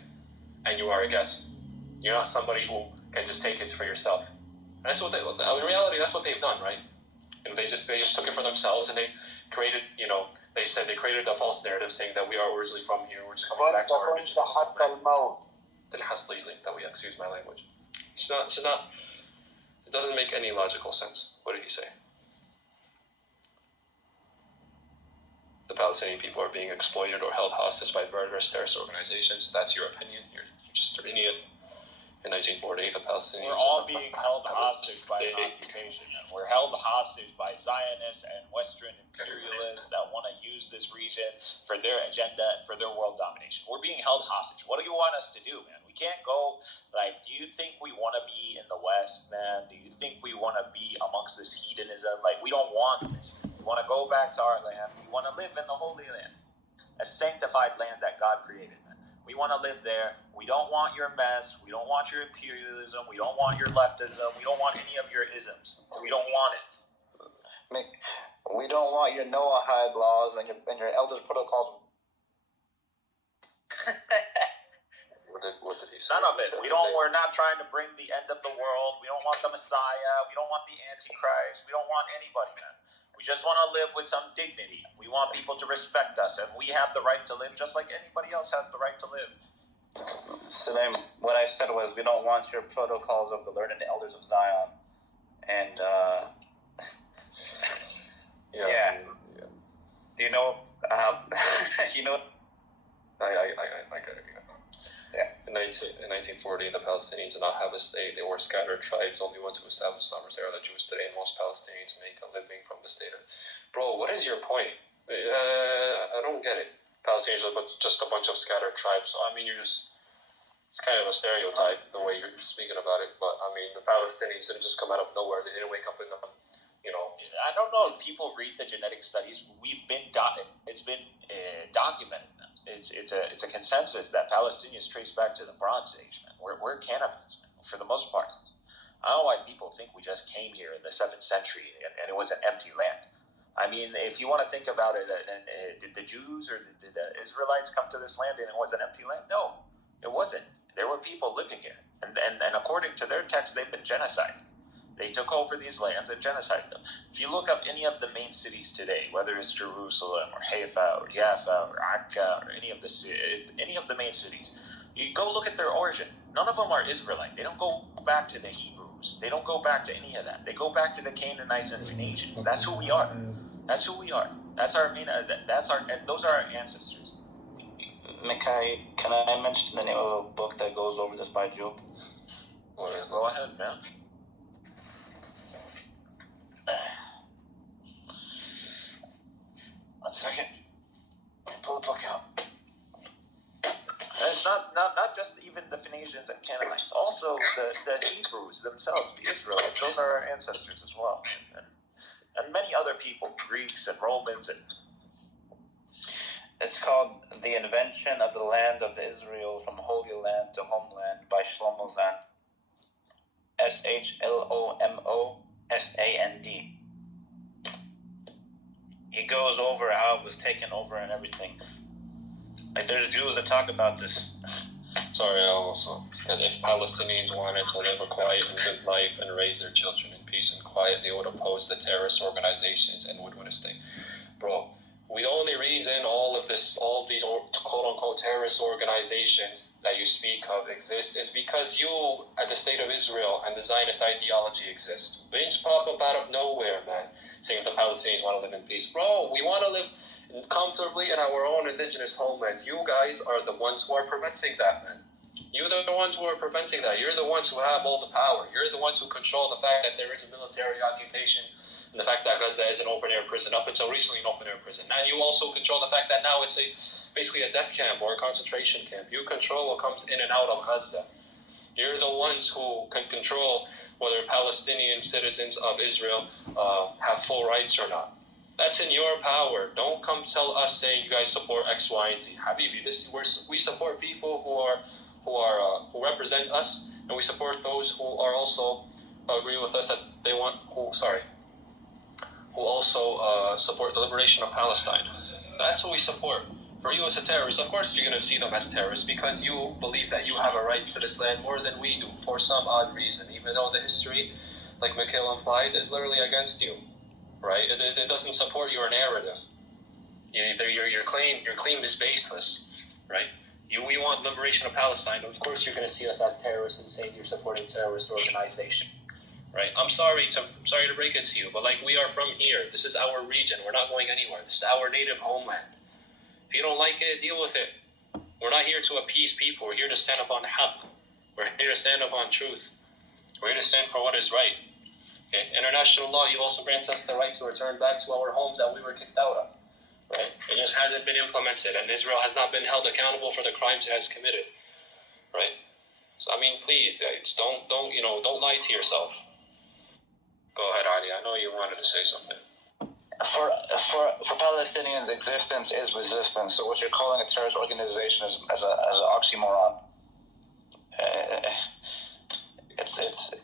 and you are a guest. You're not somebody who can just take it for yourself. And that's what in reality, that's what they've done, right? They just took it for themselves, and they created, they said they created a false narrative saying that we are originally from here, we're just coming back to our indigenous land. That we excuse my language. She's not. It doesn't make any logical sense. What did he say? The Palestinian people are being exploited or held hostage by murderous terrorist organizations. If that's your opinion, you're just an idiot. In 1948, the Palestinians... We're all being held hostage by an occupation. And we're held hostage by Zionists and Western imperialists that want to use this region for their agenda and for their world domination. We're being held hostage. What do you want us to do, man? We can't go, do you think we want to be in the West, man? Do you think we want to be amongst this hedonism? We don't want this. We want to go back to our land. We want to live in the Holy Land, a sanctified land that God created, man. We want to live there. We don't want your mess. We don't want your imperialism. We don't want your leftism. We don't want any of your isms. We don't want it. We don't want your Noahide laws and your elders' protocols. What did he say? None of it. We're not trying to bring the end of the world. We don't want the Messiah. We don't want the Antichrist. We don't want anybody, man. We just want to live with some dignity. We want people to respect us, and we have the right to live just like anybody else has the right to live. Salim, what I said was we don't want your protocols of the learned elders of Zion. And, yeah. You know, I got it. Yeah. In 1940, the Palestinians did not have a state. They were scattered tribes. Only ones who established sovereignty are the Jews today, and most Palestinians make a living from the state. Bro, what is your point? I don't get it. Palestinians are just a bunch of scattered tribes. So, it's kind of a stereotype, the way you're speaking about it. But, the Palestinians didn't just come out of nowhere. They didn't wake up in the, I don't know if people read the genetic studies. It's been documented. It's a consensus that Palestinians trace back to the Bronze Age, man. We're cannibals, man, for the most part. I don't know why people think we just came here in the 7th century and it was an empty land. If you want to think about it, did the Jews or did the Israelites come to this land and it was an empty land? No, it wasn't. There were people living here. And according to their text, they've been genocided. They took over these lands and genocided them. If you look up any of the main cities today, whether it's Jerusalem or Haifa or Jaffa or Akka or any of the main cities, you go look at their origin. None of them are Israelite. They don't go back to the Hebrews. They don't go back to any of that. They go back to the Canaanites and Phoenicians. That's who we are. That's who we are. That's our main. Those are our ancestors. Mikai, can I mention the name of a book that goes over this by Job? Go ahead, man. One second. Let me pull the book out. And it's not just even the Phoenicians and Canaanites. Also, the Hebrews themselves, the Israelites, those are our ancestors as well. And many other people, Greeks and Romans. It's called The Invention of the Land of Israel from Holy Land to Homeland by Shlomo Zand. SHLOMOSAND. He goes over how it was taken over and everything. There's Jews that talk about this. Sorry, I also said if Palestinians wanted to live a quiet and good life and raise their children in peace and quiet, they would oppose the terrorist organizations and would win a state. Bro, the only reason all these quote-unquote terrorist organizations that you speak of exist is because you, at the state of Israel, and the Zionist ideology exist. They just pop up out of nowhere, man, saying the Palestinians want to live in peace. Bro, we want to live comfortably in our own indigenous homeland. You guys are the ones who are preventing that, man. You're the ones who are preventing that. You're the ones who have all the power. You're the ones who control the fact that there is a military occupation and the fact that Gaza is an open-air prison, up until recently an open-air prison. And you also control the fact that now it's basically a death camp or a concentration camp. You control what comes in and out of Gaza. You're the ones who can control whether Palestinian citizens of Israel have full rights or not. That's in your power. Don't come tell us saying you guys support X, Y, and Z. Habibi, we support people who represent us, and we support those who are also agree with us that they want who also support the liberation of Palestine. That's what we support. For you as a terrorist, of course you're going to see them as terrorists because you believe that you have a right to this land more than we do for some odd reason, even though the history, like Mikhail implied, is literally against you, right? It doesn't support your narrative. Your claim is baseless, right? We want liberation of Palestine. Of course you're going to see us as terrorists and saying you're supporting terrorist organization, right? I'm sorry to break it to you, but like, we are from here. This is our region. We're not going anywhere. This is our native homeland. If you don't like it, deal with it. We're not here to appease people. We're here to stand up on haqq. We're here to stand up on truth. We're here to stand for what is right. Okay? International law, he also grants us the right to return back to our homes that we were kicked out of. Right? It just hasn't been implemented, and Israel has not been held accountable for the crimes it has committed. Right? So I mean, please, don't lie to yourself. Go ahead, Ali. I know you wanted to say something. For Palestinians, existence is resistance. So what you're calling a terrorist organization is as an oxymoron. It's it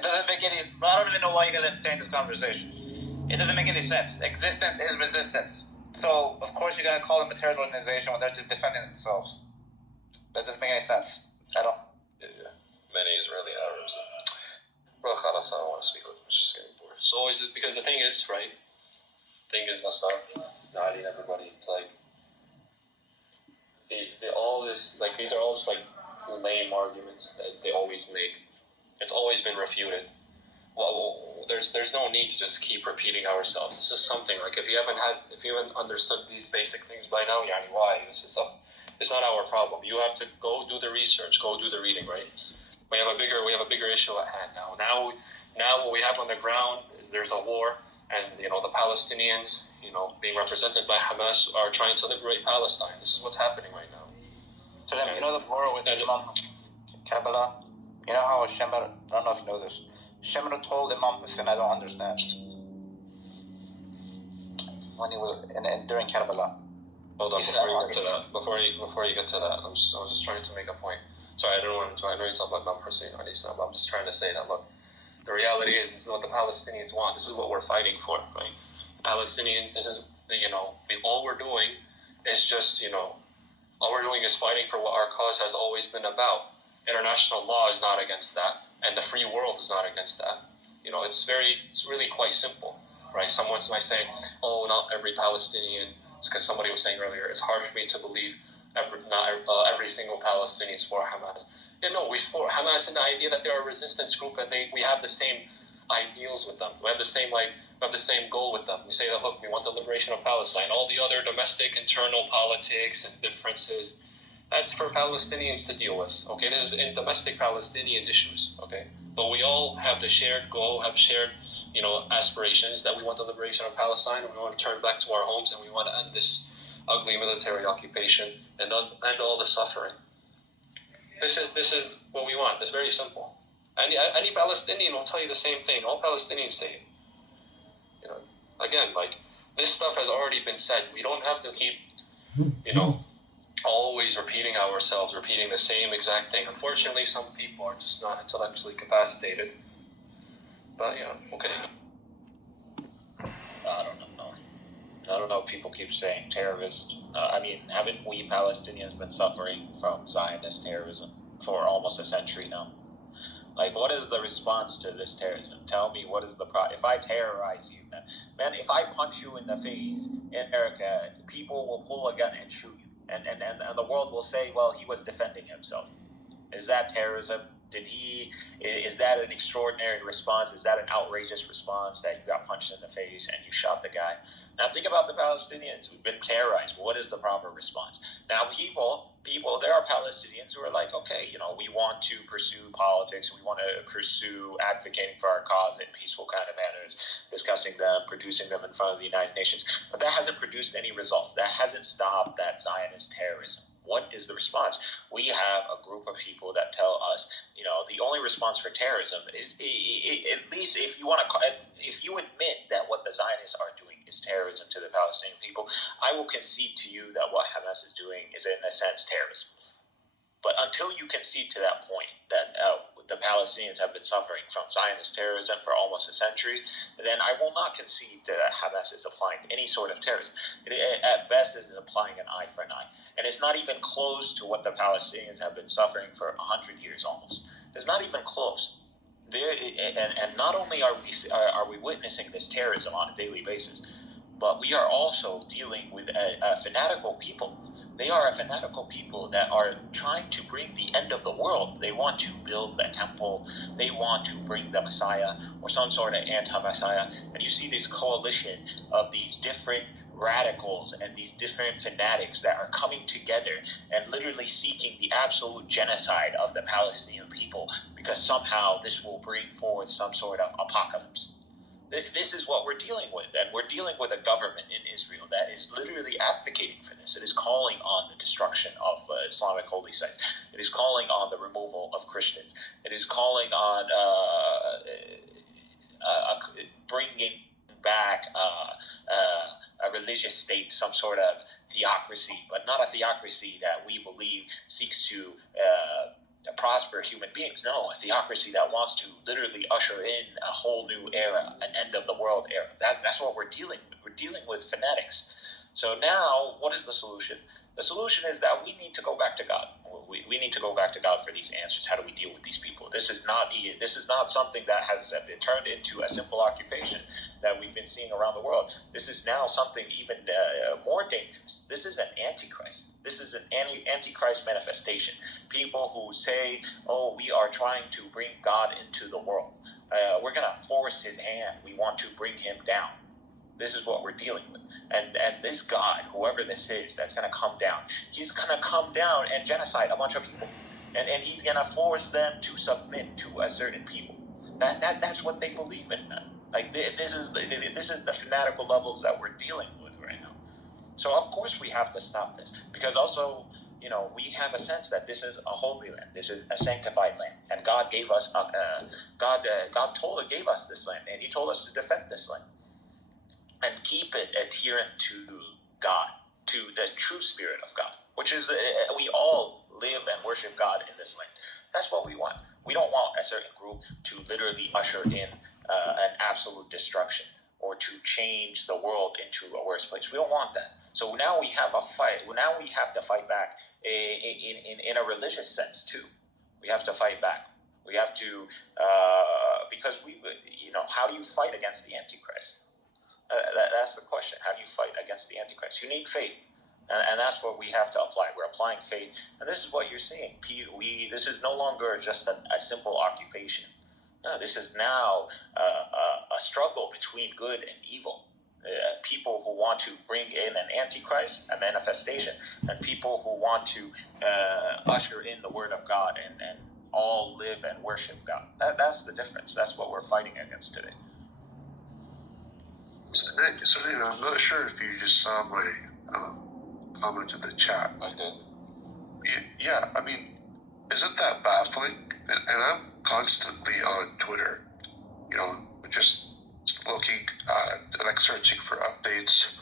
doesn't make any. I don't even know why you guys entertain this conversation. It doesn't make any sense. Existence is resistance. So of course you're gonna call them a terrorist organization when they're just defending themselves. That doesn't make any sense at all. Yeah. Many Israeli Arabs. Bro, khalas, I don't want to speak with them. It's just getting bored. So always, because the thing is, right? Nasar, Nadi, and everybody. It's like they all this, like, these are all just like lame arguments that they always make. It's always been refuted. Well, there's no need to just keep repeating ourselves. It's just something like, if you haven't understood these basic things by now, yani, why? It's not our problem. You have to go do the research, go do the reading, right? We have a bigger issue at hand now. Now what we have on the ground is there's a war, and the Palestinians, being represented by Hamas, are trying to liberate Palestine. This is what's happening right now. So then, the war with Imam Karbala. You know how Shemr, I don't know if you know this. Shemr told Imam Hussein, I don't understand. When he was during Karbala. Hold on, before you get to that, I was just trying to make a point. Sorry, I don't want to. I know you're talking about Imam Hussein, but I'm just trying to say that, look, the reality is, this is what the Palestinians want. This is what we're fighting for, right? The Palestinians, this is, all we're doing is just, all we're doing is fighting for what our cause has always been about. International law is not against that, and the free world is not against that. It's really quite simple, right? Someone might say, oh, not every Palestinian, because somebody was saying earlier, it's hard for me to believe every single Palestinian support Hamas. We support Hamas in the idea that they're a resistance group, and we have the same ideals with them. We have the same goal with them. We say that, look, we want the liberation of Palestine. All the other domestic internal politics and differences, that's for Palestinians to deal with. Okay, this is in domestic Palestinian issues. Okay, but we all have the shared goal, have shared aspirations that we want the liberation of Palestine, and we want to turn back to our homes, and we want to end this ugly military occupation and end all the suffering. This is what we want. It's very simple. Any Palestinian will tell you the same thing. All Palestinians say it. Again, like, this stuff has already been said. We don't have to keep, always repeating ourselves, repeating the same exact thing. Unfortunately, some people are just not intellectually capacitated. But okay. I don't know. People keep saying terrorist. Haven't we Palestinians been suffering from Zionist terrorism for almost a century now? Like, what is the response to this terrorism? Tell me, what is the problem? If I terrorize you, man, if I punch you in the face in America, people will pull a gun and shoot you. And the world will say, well, he was defending himself. Is that terrorism? Is that an extraordinary response? Is that an outrageous response that you got punched in the face and you shot the guy? Now think about the Palestinians who've been terrorized. What is the proper response? Now people, there are Palestinians who are like, okay, we want to pursue politics. We want to pursue advocating for our cause in peaceful kind of manners, discussing them, producing them in front of the United Nations. But that hasn't produced any results. That hasn't stopped that Zionist terrorism. What is the response? We have a group of people that tell us, the only response for terrorism is, at least if you admit that what the Zionists are doing is terrorism to the Palestinian people, I will concede to you that what Hamas is doing is, in a sense, terrorism. But until you concede to that point, that the Palestinians have been suffering from Zionist terrorism for almost a century, then I will not concede that Hamas is applying any sort of terrorism. At best, it is applying an eye for an eye. And it's not even close to what the Palestinians have been suffering for 100 years almost. It's not even close. And not only are we witnessing this terrorism on a daily basis, but we are also dealing with a fanatical people. They are a fanatical people that are trying to bring the end of the world. They want to build a temple. They want to bring the Messiah or some sort of anti-Messiah. And you see this coalition of these different radicals and these different fanatics that are coming together and literally seeking the absolute genocide of the Palestinian people, because somehow this will bring forth some sort of apocalypse. This is what we're dealing with, and we're dealing with a government in Israel that is literally advocating for this. It is calling on the destruction of Islamic holy sites. It is calling on the removal of Christians. It is calling on bringing back a religious state, some sort of theocracy, but not a theocracy that we believe seeks to prosper human beings. No, a theocracy that wants to literally usher in a whole new era, an end of the world era. That's what we're dealing with. We're dealing with fanatics. So now, what is the solution? The solution is that we need to go back to God. We need to go back to God for these answers. How do we deal with these people? This is not something that has been turned into a simple occupation that we've been seeing around the world. This is now something even more dangerous. This is an antichrist. This is an antichrist manifestation. People who say, "Oh, we are trying to bring God into the world. We're going to force His hand. We want to bring Him down." This is what we're dealing with. And this God, whoever this is, that's going to come down, he's going to come down and genocide a bunch of people. And he's going to force them to submit to a certain people. That's what they believe in. Like, this is the fanatical levels that we're dealing with right now. So, of course, we have to stop this. Because also, we have a sense that this is a holy land. This is a sanctified land. And God gave us, God gave us this land. And He told us to defend this land and keep it adherent to God, to the true spirit of God, which is we all live and worship God in this land. That's what we want. We don't want a certain group to literally usher in an absolute destruction or to change the world into a worse place. We don't want that. So now we have a fight. Now we have to fight back in a religious sense too. We have to fight back. We have to, because how do you fight against the Antichrist? That's the question. How do you fight against the Antichrist? You need faith. And that's what we have to apply. We're applying faith. And this is what you're seeing. This is no longer just a simple occupation. No, this is now a struggle between good and evil. People who want to bring in an Antichrist, a manifestation, and people who want to usher in the Word of God and all live and worship God. That's the difference. That's what we're fighting against today. So I'm not sure if you just saw my comment in the chat. I did. Yeah, I mean, isn't that baffling? And I'm constantly on Twitter, just looking, searching for updates.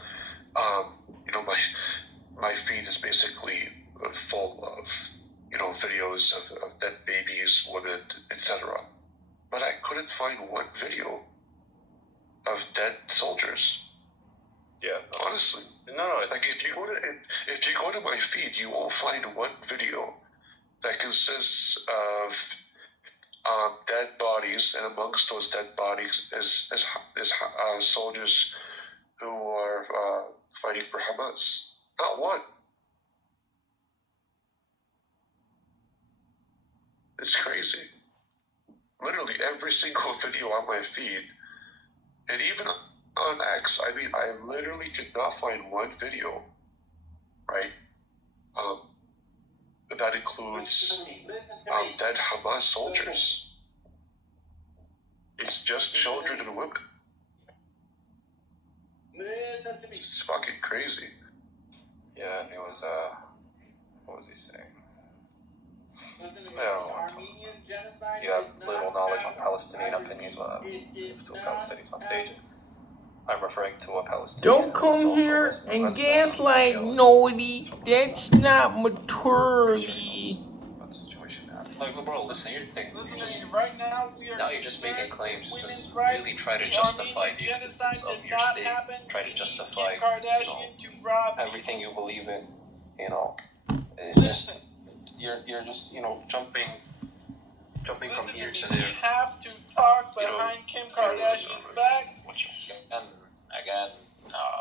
My feed is basically full of, videos of dead babies, women, etc. But I couldn't find one video of dead soldiers. Yeah. Honestly. No. Like if you go to my feed, you won't find one video that consists of dead bodies, and amongst those dead bodies is soldiers who are fighting for Hamas. Not one. It's crazy. Literally every single video on my feed, and even on X, I mean, I literally could not find one video, right? That includes dead Hamas soldiers. It's just children and women. It's fucking crazy. Yeah, it was, what was he saying? I don't know. You have little knowledge on Palestinian opinions if two Palestinians on stage. I'm referring to a Palestinian. Don't come here and gaslight Nody. That's not maturity. What situation happened? Like, bro, listen, here's the thing. Listen, right now we are. Now you're just making claims. Just rights. really try to The justify the Armenian existence genocide of did your not state. happen. Try to We justify, Kim Kardashian to rob everything you believe in. You know, Listen, you're just jumping from here to we there. have to talk behind Kim Kardashian's back. Again,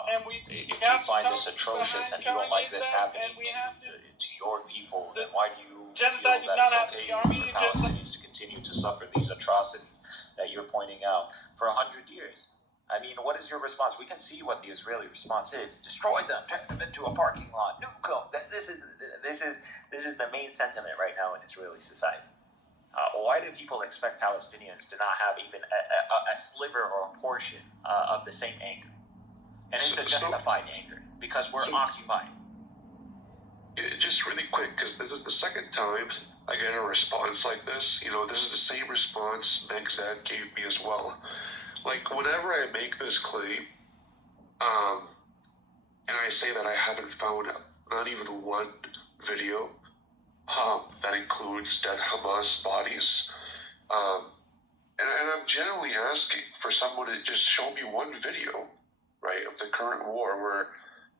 And we if you have to find this talk atrocious and behind you don't like Kanye's this back, happening and we have to. to your people, then why do you Genocide feel did that not it's happen. okay The Armenian for Palestinians to continue to suffer these atrocities that you're pointing out for 100 years? I mean, what is your response? We can see what the Israeli response is: destroy them, turn them into a parking lot, nuke them. This is the main sentiment right now in Israeli society. Why do people expect Palestinians to not have even a sliver or a portion of the same anger? And it's a justified anger because we're occupied. Just really quick, because this is the second time I get a response like this. This is the same response Megzad gave me as well. Like, whenever I make this claim, and I say that I haven't found not even one video that includes dead Hamas bodies, and I'm generally asking for someone to just show me one video, right, of the current war where,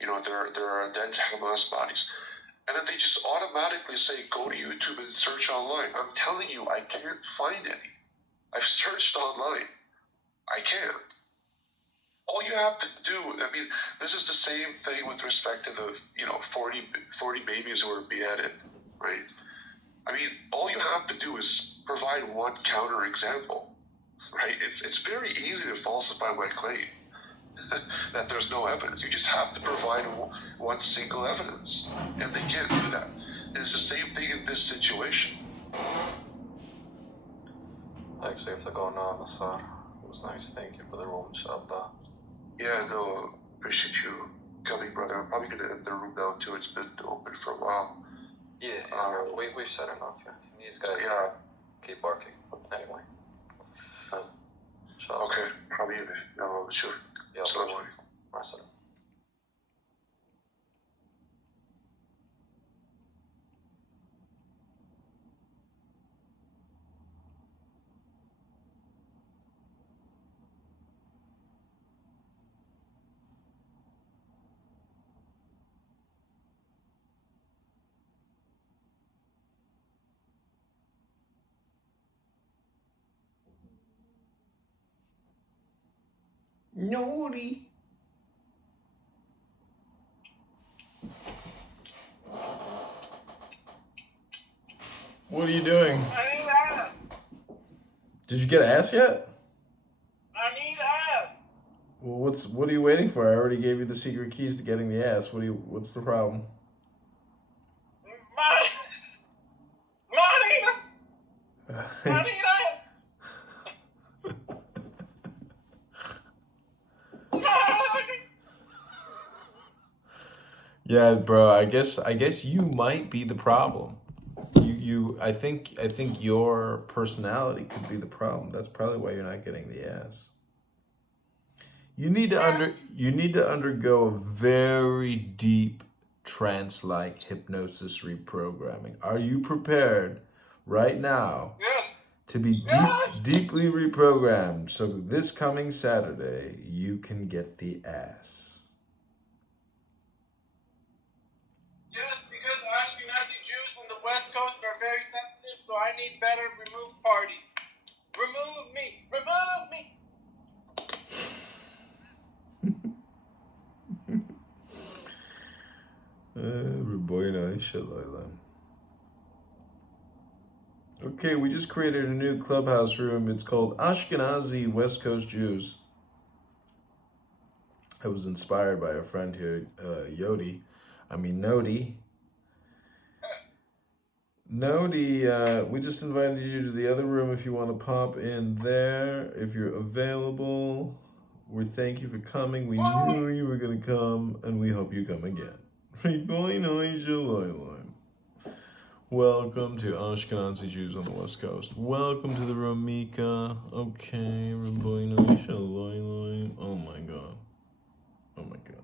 there are dead Hamas bodies. And then they just automatically say, go to YouTube and search online. I'm telling you, I can't find any. I've searched online. I can't. All you have to do, this is the same thing with respect to the, 40 babies who were beheaded, right? All you have to do is provide one counter example, right? It's very easy to falsify my claim that there's no evidence. You just have to provide one single evidence, and they can't do that. And it's the same thing in this situation. Actually, if they're going on, it was nice. Thank you for the room, inshallah. Yeah, no, appreciate you coming, brother. I'm probably going to end the room now, too. It's been open for a while. Yeah, we've said enough, yeah. These guys keep barking. Anyway. Okay, حبيبي. يلا نشوف. السلام عليكم. مع السلامة. Naughty. What are you doing? I need ass. Did you get ass yet? I need ass. Well, what are you waiting for? I already gave you the secret keys to getting the ass. What's the problem? I need ass. Yeah, bro. I guess you might be the problem. I think your personality could be the problem. That's probably why you're not getting the ass. You need to undergo a very deep trance-like hypnosis reprogramming. Are you prepared right now to be deeply reprogrammed so this coming Saturday you can get the ass? Yes, because Ashkenazi Jews on the West Coast are very sensitive, so I need better remove party. Remove me! Remove me! Okay, we just created a new clubhouse room. It's called Ashkenazi West Coast Jews. I was inspired by a friend here, Nodi. Nodi, we just invited you to the other room if you want to pop in there, if you're available. We thank you for coming. We knew you were going to come, and we hope you come again. Welcome to Ashkenazi Jews on the West Coast. Welcome to the room, Mika. Okay, oh my God. Oh my God.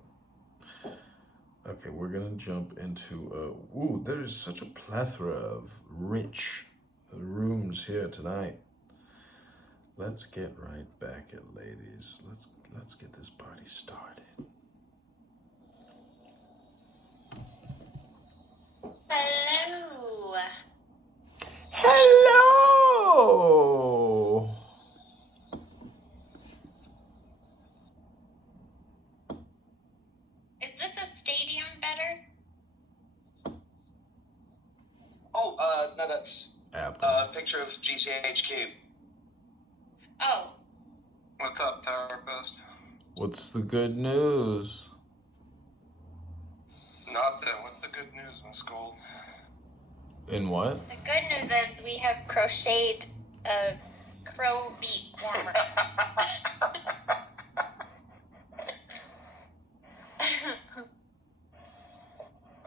Okay, we're gonna jump into, there's such a plethora of rich The room's here tonight. Let's get right back at ladies. Let's get this party started. Hello. Hello. Is this a stadium better? Oh, no, that's Apple. a picture of GCHQ. Oh. What's up, therapist? What's the good news? Nothing. What's the good news, Miss Gold? In what? The good news is we have crocheted a crow beak warmer.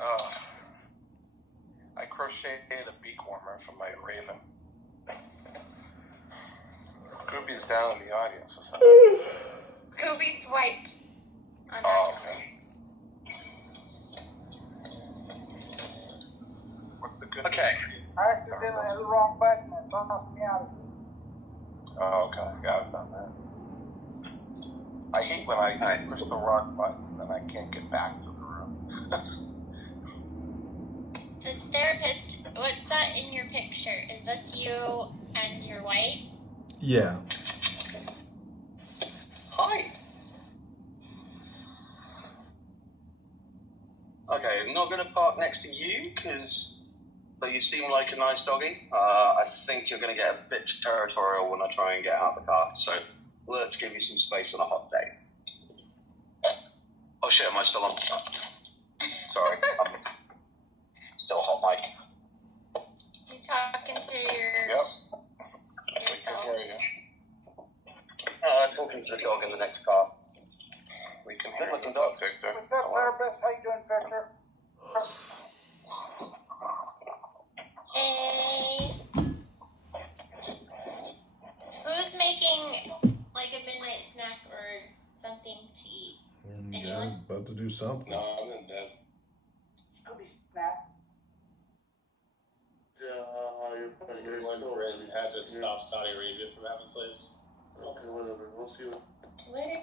Oh, I crocheted a beak warmer for my raven. Scooby's down in the audience for some reason. Scooby swiped on Oh, that. okay. What's the good Okay. news? I accidentally hit the wrong button and bounced me out of it. Oh, okay. Yeah, I've done that. I hate when I push the wrong button and I can't get back to the room. The therapist, what's that in your picture? Is this you and your wife? Yeah. Hi. Okay, I'm not going to park next to you because you seem like a nice doggy. I think you're going to get a bit territorial when I try and get out of the car. So let's give you some space on a hot day. Oh shit, am I still on? Sorry, I'm still hot mic. You talking to your Yep. yourself? Talking to the dog in the next car. We can hear you. What's What's up, up, Victor? What's up, therapist? How you doing, Victor? Hey. Who's making like a midnight snack or something to eat? Yeah, Anyone? about to do something. No, I'm in bed. Scooby snack. Everyone's written had to stop Saudi Arabia from having slaves. Okay, whatever. We'll see you. Where?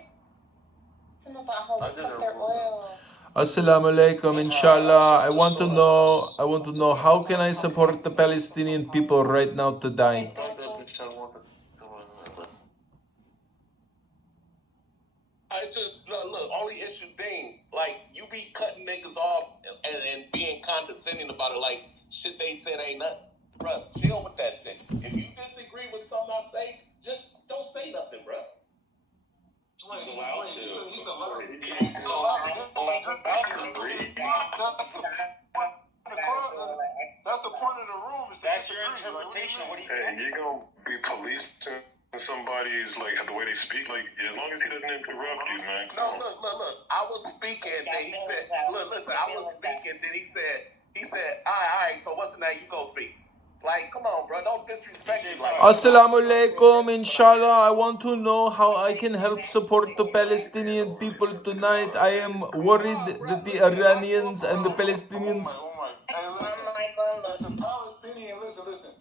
Some about how they cut their oil. Assalamu alaikum, inshallah. I want to know how can I support the Palestinian people right now tonight? I just look. Only issue thing, like you be cutting niggas off and being condescending about it, like shit they said ain't nothing, bruh. Chill with that shit. If you disagree with something I say, just don't say nothing, bruh. He's allowed to. That's the point of the room. Is That's your interpretation of what he said. Hey, you're gonna be policing somebody's like the way they speak. Like as long as he doesn't interrupt you, man. No, look. I was speaking, then he said, listen. I was speaking, then he said, all right. So what's the name? You go speak. Like, come on, bro. Don't disrespect me like that. Assalamu alaikum, inshallah. I want to know how I can help support the Palestinian people tonight. I am worried that the Iranians and the Palestinians. Hey, listen. The Palestinian, listen.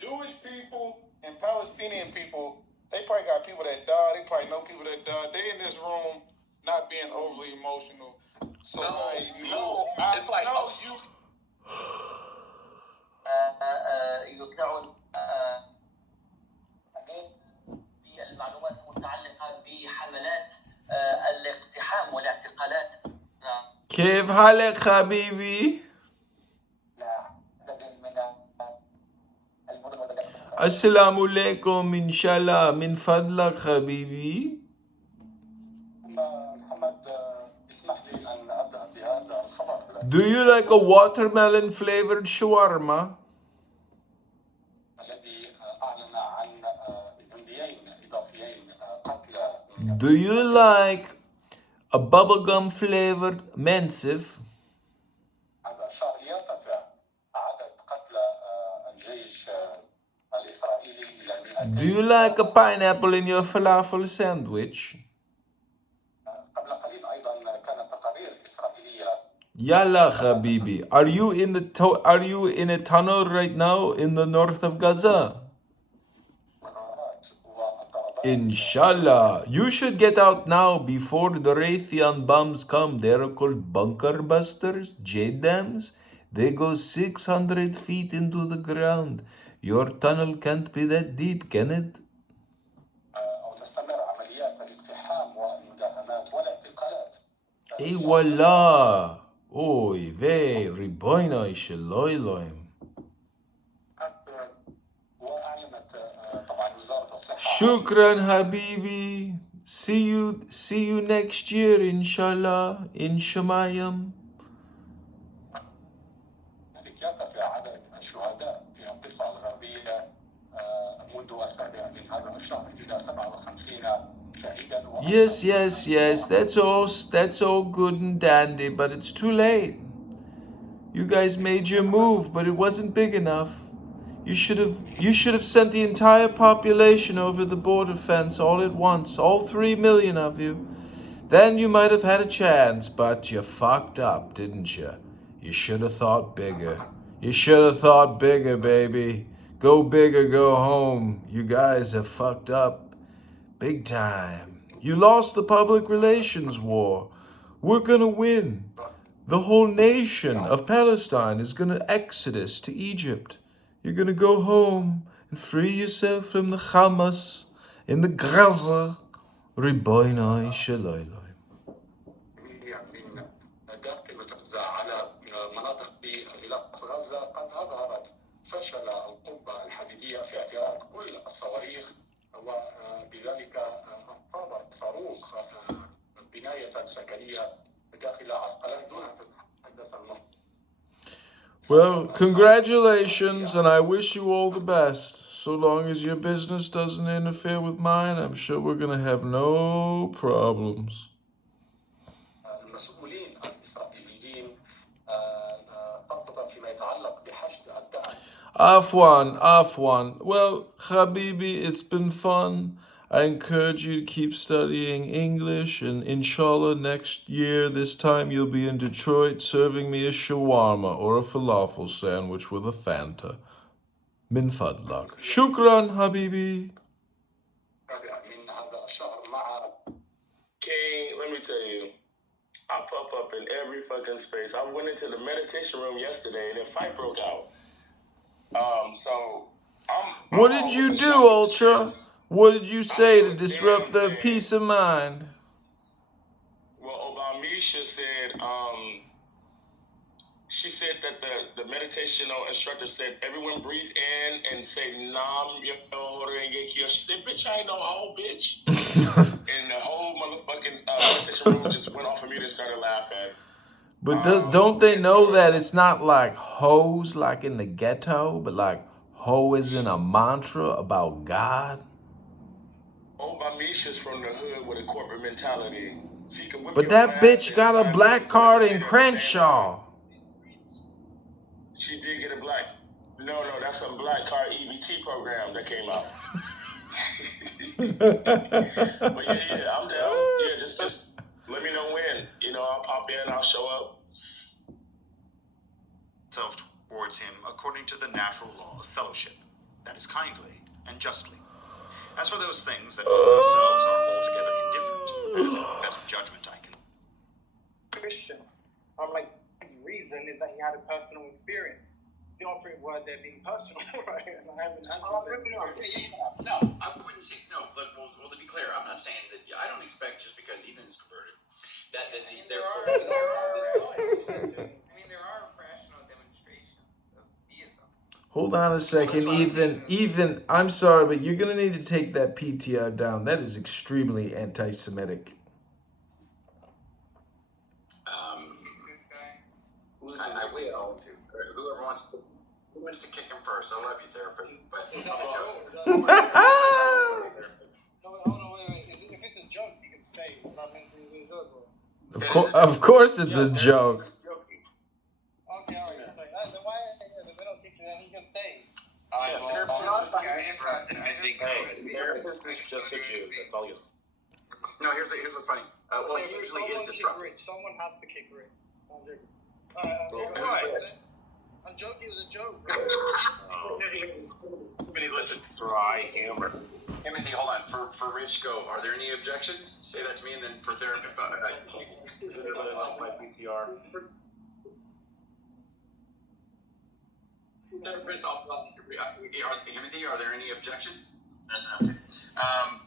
Jewish people and Palestinian people, they probably got people that died. They probably know people that died. They in this room not being overly emotional. So It's like, you. يطلعوا بالمعلومات المتعلقة بحملات الاقتحام والاعتقالات. كيف حالك حبيبي؟ السلام عليكم inshallah من فضلك حبيبي. Do you like a watermelon flavored shawarma? Do you like a bubblegum flavored mensif? Do you like a pineapple in your falafel sandwich? Yalla, Habibi. Are you in a tunnel right now in the north of Gaza? Inshallah. You should get out now before the Raytheon bombs come. They're called bunker busters, JDAMs. They go 600 feet into the ground. Your tunnel can't be that deep, can it? Ey wallah. Oy vey, ribono shelo Elohim. Shukran, Habibi. See you next year, inshallah, in Shemayim. Yes. That's all good and dandy, but it's too late. You guys made your move, but it wasn't big enough. You should have sent the entire population over the border fence all at once, all 3 million of you. Then you might have had a chance, but you fucked up, didn't you? You should have thought bigger. You should have thought bigger, baby. Go big or go home. You guys have fucked up big time. You lost the public relations war. We're gonna win. The whole nation of Palestine is gonna exodus to Egypt. You're gonna go home and free yourself from the Hamas in the Gaza. Ribono shel Elohim. فشل القبة الحديدية في اعتراق كل الصواريخ وبذلك أصاب صاروخ بناية سكنية داخل عسقلان دون أن تتحدث النص. Well, congratulations, and I wish you all the best. So long as your business doesn't interfere with mine, I'm sure we're going to have no problems. المسؤولين الإسرائيليين خاصة فيما يتعلق بحشد الدعم. Afwan. Well, Habibi, it's been fun. I encourage you to keep studying English, and inshallah next year, this time you'll be in Detroit serving me a shawarma or a falafel sandwich with a Fanta. Min fadlak. Shukran, Habibi. King, let me tell you, I pop up in every fucking space. I went into the meditation room yesterday and a fight broke out. What did you do, Ultra? What did you say to disrupt their peace of mind? Well, Obamisha said, she said that the meditational instructor said, everyone breathe in and say, Nam Yoho Rengekyo. She said, bitch, I ain't no hoe, bitch. And the whole motherfucking meditation room just went off of me and started laughing. But don't they know that it's not like hoes like in the ghetto, but like ho is in a mantra about God? Obamisha's from the hood with a corporate mentality. But that bitch got a black card in Crenshaw. She did get a black. No, that's a black card EBT program that came out. But yeah, I'm down. Yeah, just let me know when. I'll pop in, I'll show up. Towards him according to the natural law of fellowship, that is kindly and justly. As for those things that of themselves are altogether indifferent, as a judgment I can. Christians. I'm like, his reason is that he had a personal experience. The operative word there being personal, right? And I haven't answered No, I wouldn't say no. Look, well, to be clear, I'm not saying that. I don't expect just because Ethan's converted there are rational demonstrations of theism. Hold on a second, Ethan, I'm sorry, but you're going to need to take that PTR down. That is extremely anti-Semitic. I will. Whoever wants to kick him first. I love you, therapist. But hold on, wait. If it's a joke, you can stay. I'm not meant to be good, bro. Of course it's a joke. Okay, alright. So, then why they don't kick him? Then he can stay. Therapist is just a Jew. That's all he is. No, here's what's funny. Well, he usually is disruptive. Someone has to kick Rick. I'm joking. It was a joke. Listen, dry humor. Timothy, hold on. For Rich, go. Are there any objections? Say that to me, and then for therapist, Does anybody like my PTR? Therapist, Timothy, are there any objections?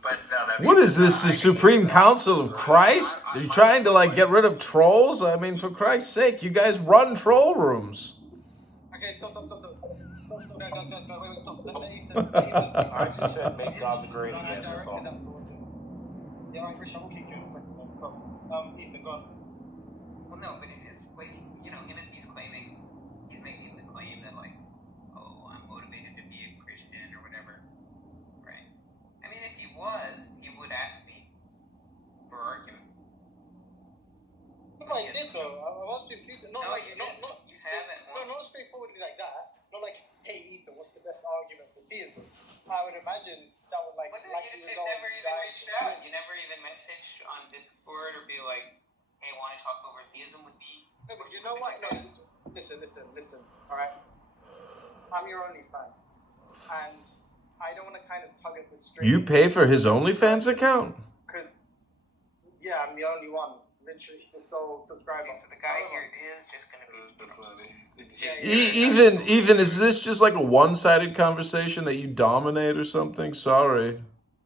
But no, that What is this, the Supreme Council of Christ? Are you trying to like get rid of trolls? I mean, for Christ's sake, you guys run troll rooms. Okay, stop. Guys, wait, stop. I just said make God great again. That's all. Yeah, I'm Christian. We'll keep doing it. Stop. Ethan, go on. Well, no, but it is like, you know, he's making the claim that like, oh, I'm motivated to be a Christian or whatever, right? I mean, if he was, he would ask me for argument. No, I did though. I asked you a few. You haven't. Not straightforwardly like that. Not like, hey Ethan, what's the best argument for theism? I would imagine that would like. But then you never even reached out. You never even messaged on Discord or be like, hey, want to talk over theism with me? No, but you know what? No, listen. All right, I'm your only fan, and I don't want to kind of tug at the string. You pay for his OnlyFans account? Because yeah, I'm the only one. Literally, the sole subscriber. So the guy here is just gonna be. Ethan, is this just like a one-sided conversation that you dominate or something? Sorry.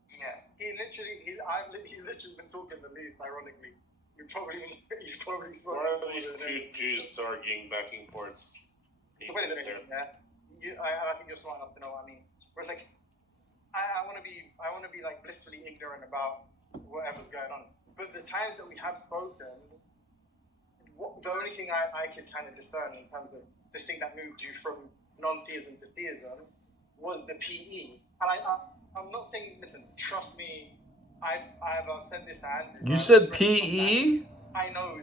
Yeah. He's literally been talking the least. Ironically, you probably saw. Why are these two Jews arguing back and forth? So wait a minute, I think you're smart enough to know what I mean. Whereas like, I want to be like blissfully ignorant about whatever's going on. But the times that we have spoken, the only thing I could kind of discern in terms of the thing that moved you from non-theism to theism was the PE. And I'm not saying, listen, trust me, I've said this to Andrew. You said PE? I know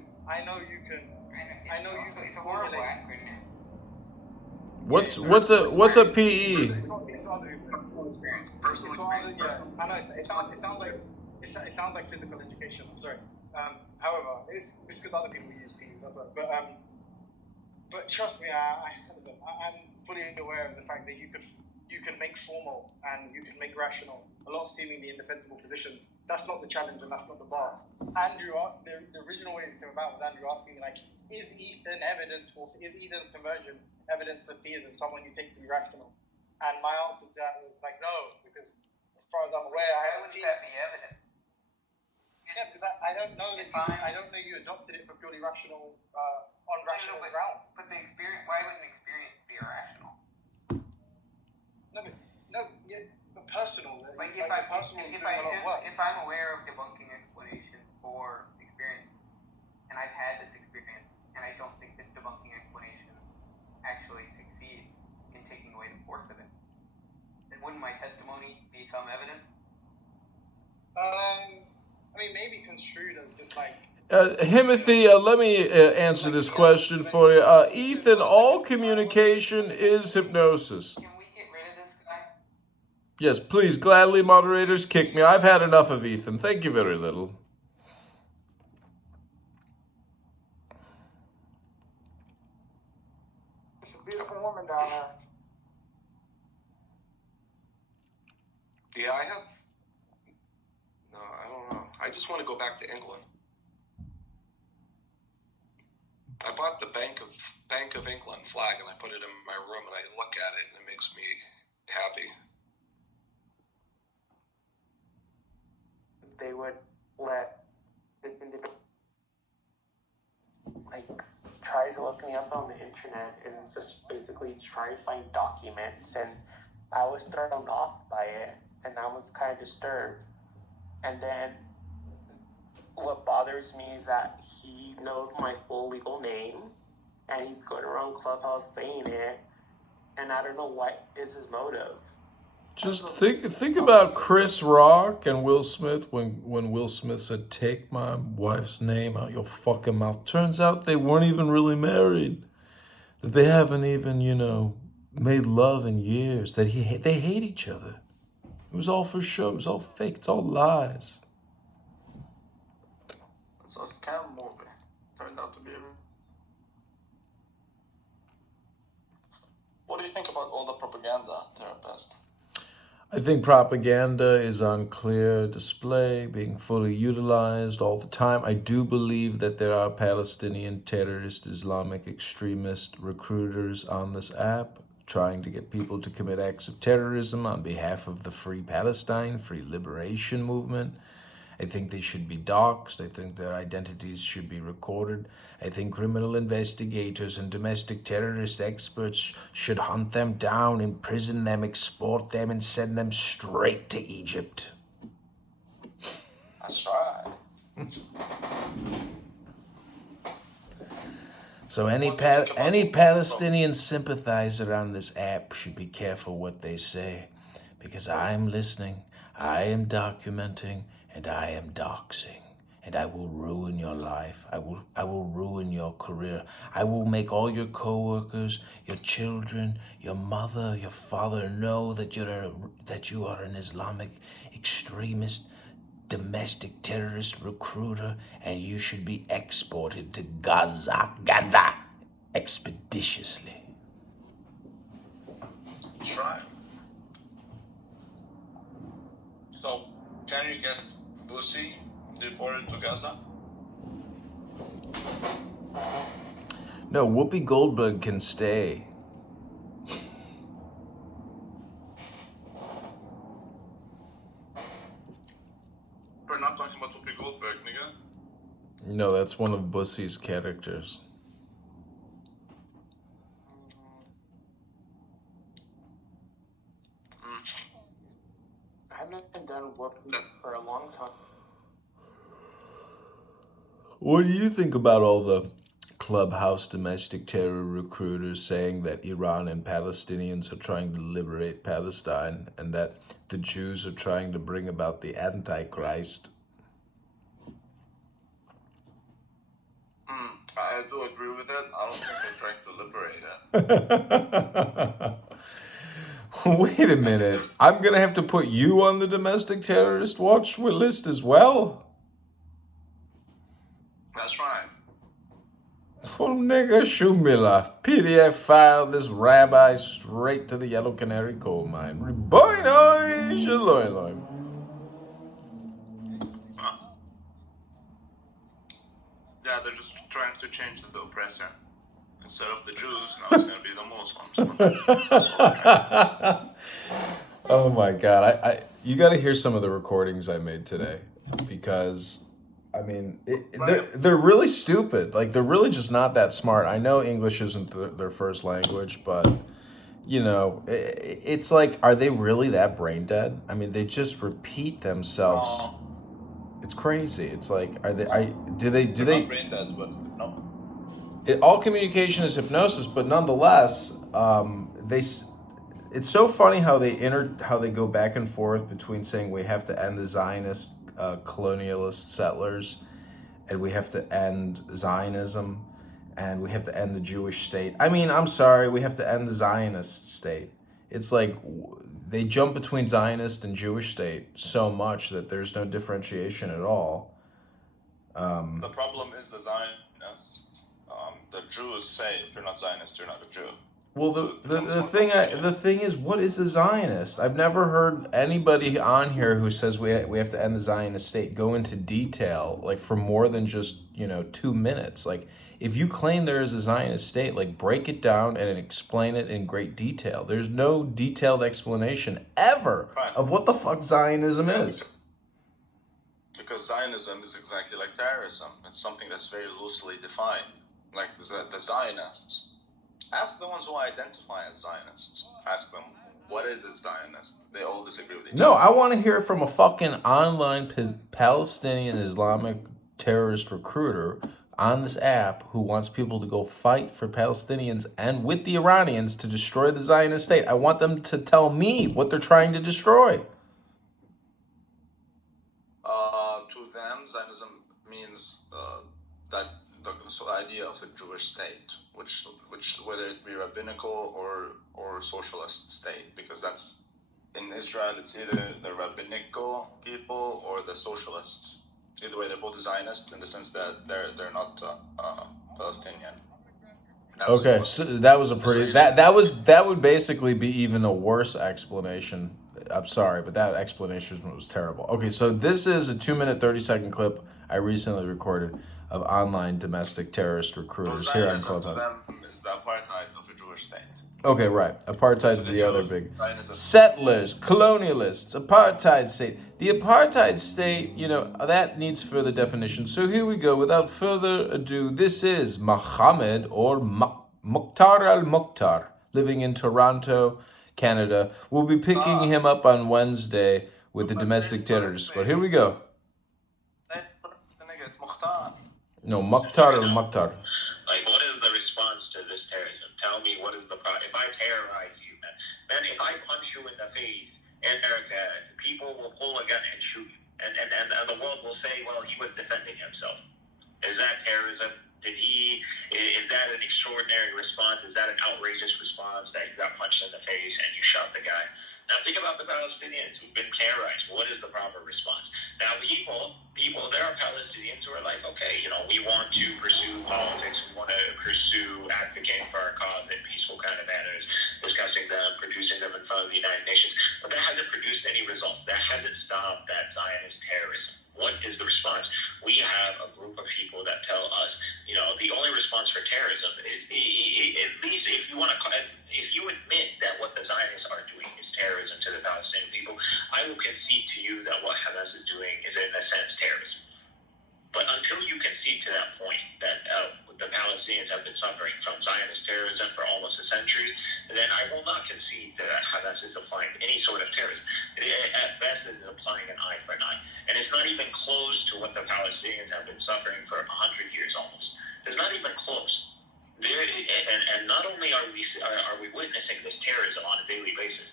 you can. It's a horrible acronym. What's a PE? Personal experience. Yeah, I know. It sounds like physical education. I'm sorry. However, it's because other people use PE. But trust me, I'm fully aware of the fact that you can make formal and you can make rational a lot of seemingly indefensible positions. That's not the challenge and that's not the bar. Andrew, the original way this came about was Andrew asking me like, is Ethan's conversion evidence for theism, someone you take to be rational? And my answer to that was like, no, because as far as I'm aware, I haven't seen that be evident. Yeah, because I don't know that you adopted it for purely rational, on rational ground. But the experience, why would an experience be irrational? But personal. Like if I'm aware of debunking explanations for experience, and I've had this experience, and I don't think that debunking explanation actually succeeds in taking away the force of it, then wouldn't my testimony be some evidence? I mean, maybe construed as just like. Timothy, let me answer this question for you. Ethan, all communication is hypnosis. Can we get rid of this guy? Yes, please, gladly, moderators, kick me. I've had enough of Ethan. Thank you very little. It's a beautiful woman down there. Yeah, I don't know. I just want to go back to England. I bought the Bank of England flag and I put it in my room and I look at it and it makes me happy. They would let this individual like try to look me up on the internet and just basically try to find documents, and I was thrown off by it and I was kind of disturbed. And then what bothers me is that he knows my full legal name and he's going around Clubhouse saying it, and I don't know what is his motive. Just think about Chris Rock and Will Smith when Will Smith said, "Take my wife's name out your fucking mouth." Turns out they weren't even really married. That they haven't even, made love in years. That they hate each other. It was all for show. It was all fake. It's all lies. It's a scam movie. Turned out to be. think about all the propaganda, therapist? I think propaganda is on clear display, being fully utilized all the time. I do believe that there are Palestinian terrorist Islamic extremist recruiters on this app trying to get people to commit acts of terrorism on behalf of the Free Palestine, Free Liberation Movement. I think they should be doxxed. I think their identities should be recorded. I think criminal investigators and domestic terrorist experts should hunt them down, imprison them, export them, and send them straight to Egypt. That's right. So any Palestinian sympathizer on this app should be careful what they say, because I'm listening, I am documenting, and I am doxing. And I will ruin your life. I will ruin your career. I will make all your coworkers, your children, your mother, your father know that you are an Islamic extremist, domestic terrorist recruiter, and you should be exported to Gaza expeditiously. That's right. So, can you get Bussy deported to Gaza? No, Whoopi Goldberg can stay. We're not talking about Whoopi Goldberg, nigga. No, that's one of Bussy's characters. I haven't done Whoopi for a long time. What do you think about all the Clubhouse domestic terror recruiters saying that Iran and Palestinians are trying to liberate Palestine and that the Jews are trying to bring about the Antichrist? I do agree with that. I don't think they're trying to liberate it. Wait a minute. I'm going to have to put you on the domestic terrorist watch list as well? That's right. Oh, nigga, Shumila. PDF file this rabbi straight to the Yellow Canary coal mine. Riboinoi shaloiloi. Yeah, they're just trying to change the oppressor. Instead of the Jews, now it's going to be the Muslims. Oh my God. You got to hear some of the recordings I made today, because I mean, they're really stupid. Like, they're really just not that smart. I know English isn't their first language, but, you know, it's like, are they really that brain dead? I mean, they just repeat themselves. It's crazy. It's like, do they? Not brain dead, but no. All communication is hypnosis, but nonetheless, it's so funny how they go back and forth between saying we have to end the Zionist colonialist settlers, and we have to end Zionism, and we have to end the Jewish state. I mean, I'm sorry, we have to end the Zionist state. It's like they jump between Zionist and Jewish state so much that there's no differentiation at all. The problem is the Zionists. The Jews say if you're not Zionist, you're not a Jew. Well, the thing is, what is a Zionist? I've never heard anybody on here who says we have to end the Zionist state go into detail, like, for more than just 2 minutes. Like, if you claim there is a Zionist state, like, break it down and explain it in great detail. There's no detailed explanation ever of what the fuck Zionism is. Because Zionism is exactly like terrorism. It's something that's very loosely defined. Like the Zionists. Ask the ones who identify as Zionists. Ask them, what is a Zionist? They all disagree with each other. No, I want to hear from a fucking online Palestinian Islamic terrorist recruiter on this app who wants people to go fight for Palestinians and with the Iranians to destroy the Zionist state. I want them to tell me what they're trying to destroy. To them, Zionism means that the idea of a Jewish state, which whether it be rabbinical or socialist state, because that's in Israel, it's either the rabbinical people or the socialists. Either way, they're both Zionist in the sense that they're not Palestinian. Okay, so that was a pretty that would basically be even a worse explanation. I'm sorry, but that explanation was terrible. Okay, so this is a 2-minute 30-second clip I recently recorded of online domestic terrorist recruiters here on Zionism to Clubhouse. them is the apartheid of a Jewish state. Okay, right. Apartheid's To the the other Jews, big Zionism. settlers, colonialists, apartheid state. The apartheid state, that needs further definition. So here we go. Without further ado, this is Mohammed or Mukhtar al-Mukhtar, living in Toronto, Canada. We'll be picking him up on Wednesday with the domestic terrorists. But here we go. It's Mukhtar. No, Mukhtar al-Mukhtar. Like, what is the response to this terrorism? Tell me what is the problem. If I terrorize you, man, if I punch you in the face in America, people will pull a gun and shoot you. And the world will say, well, he was defending himself. Is that terrorism? Is that an extraordinary response? Is that an outrageous response that you got punched in the face and you shot the guy? Now think about the Palestinians who've been terrorized. What is the proper response? Now there are Palestinians who are like, okay, we want to pursue politics. We want to pursue advocating for our cause in peaceful kind of manners, discussing them, producing them in front of the United Nations. But that hasn't produced any results. That hasn't stopped that Zionist terrorism. What is the response? We have a group of people that tell us, the only response for terrorism is, at least if you admit that what the Zionists are doing is terrorism to the Palestinian people, I will concede to you that what Hamas is doing is in a sense terrorism. But until you concede to that point that the Palestinians have been suffering from Zionist terrorism for almost a century, then I will not concede that Hamas is applying any sort of terrorism. At best, it is applying an eye for an eye. And it's not even close to what the Palestinians have been suffering for 100 years almost. It's not even close. And not only are we witnessing this terrorism on a daily basis,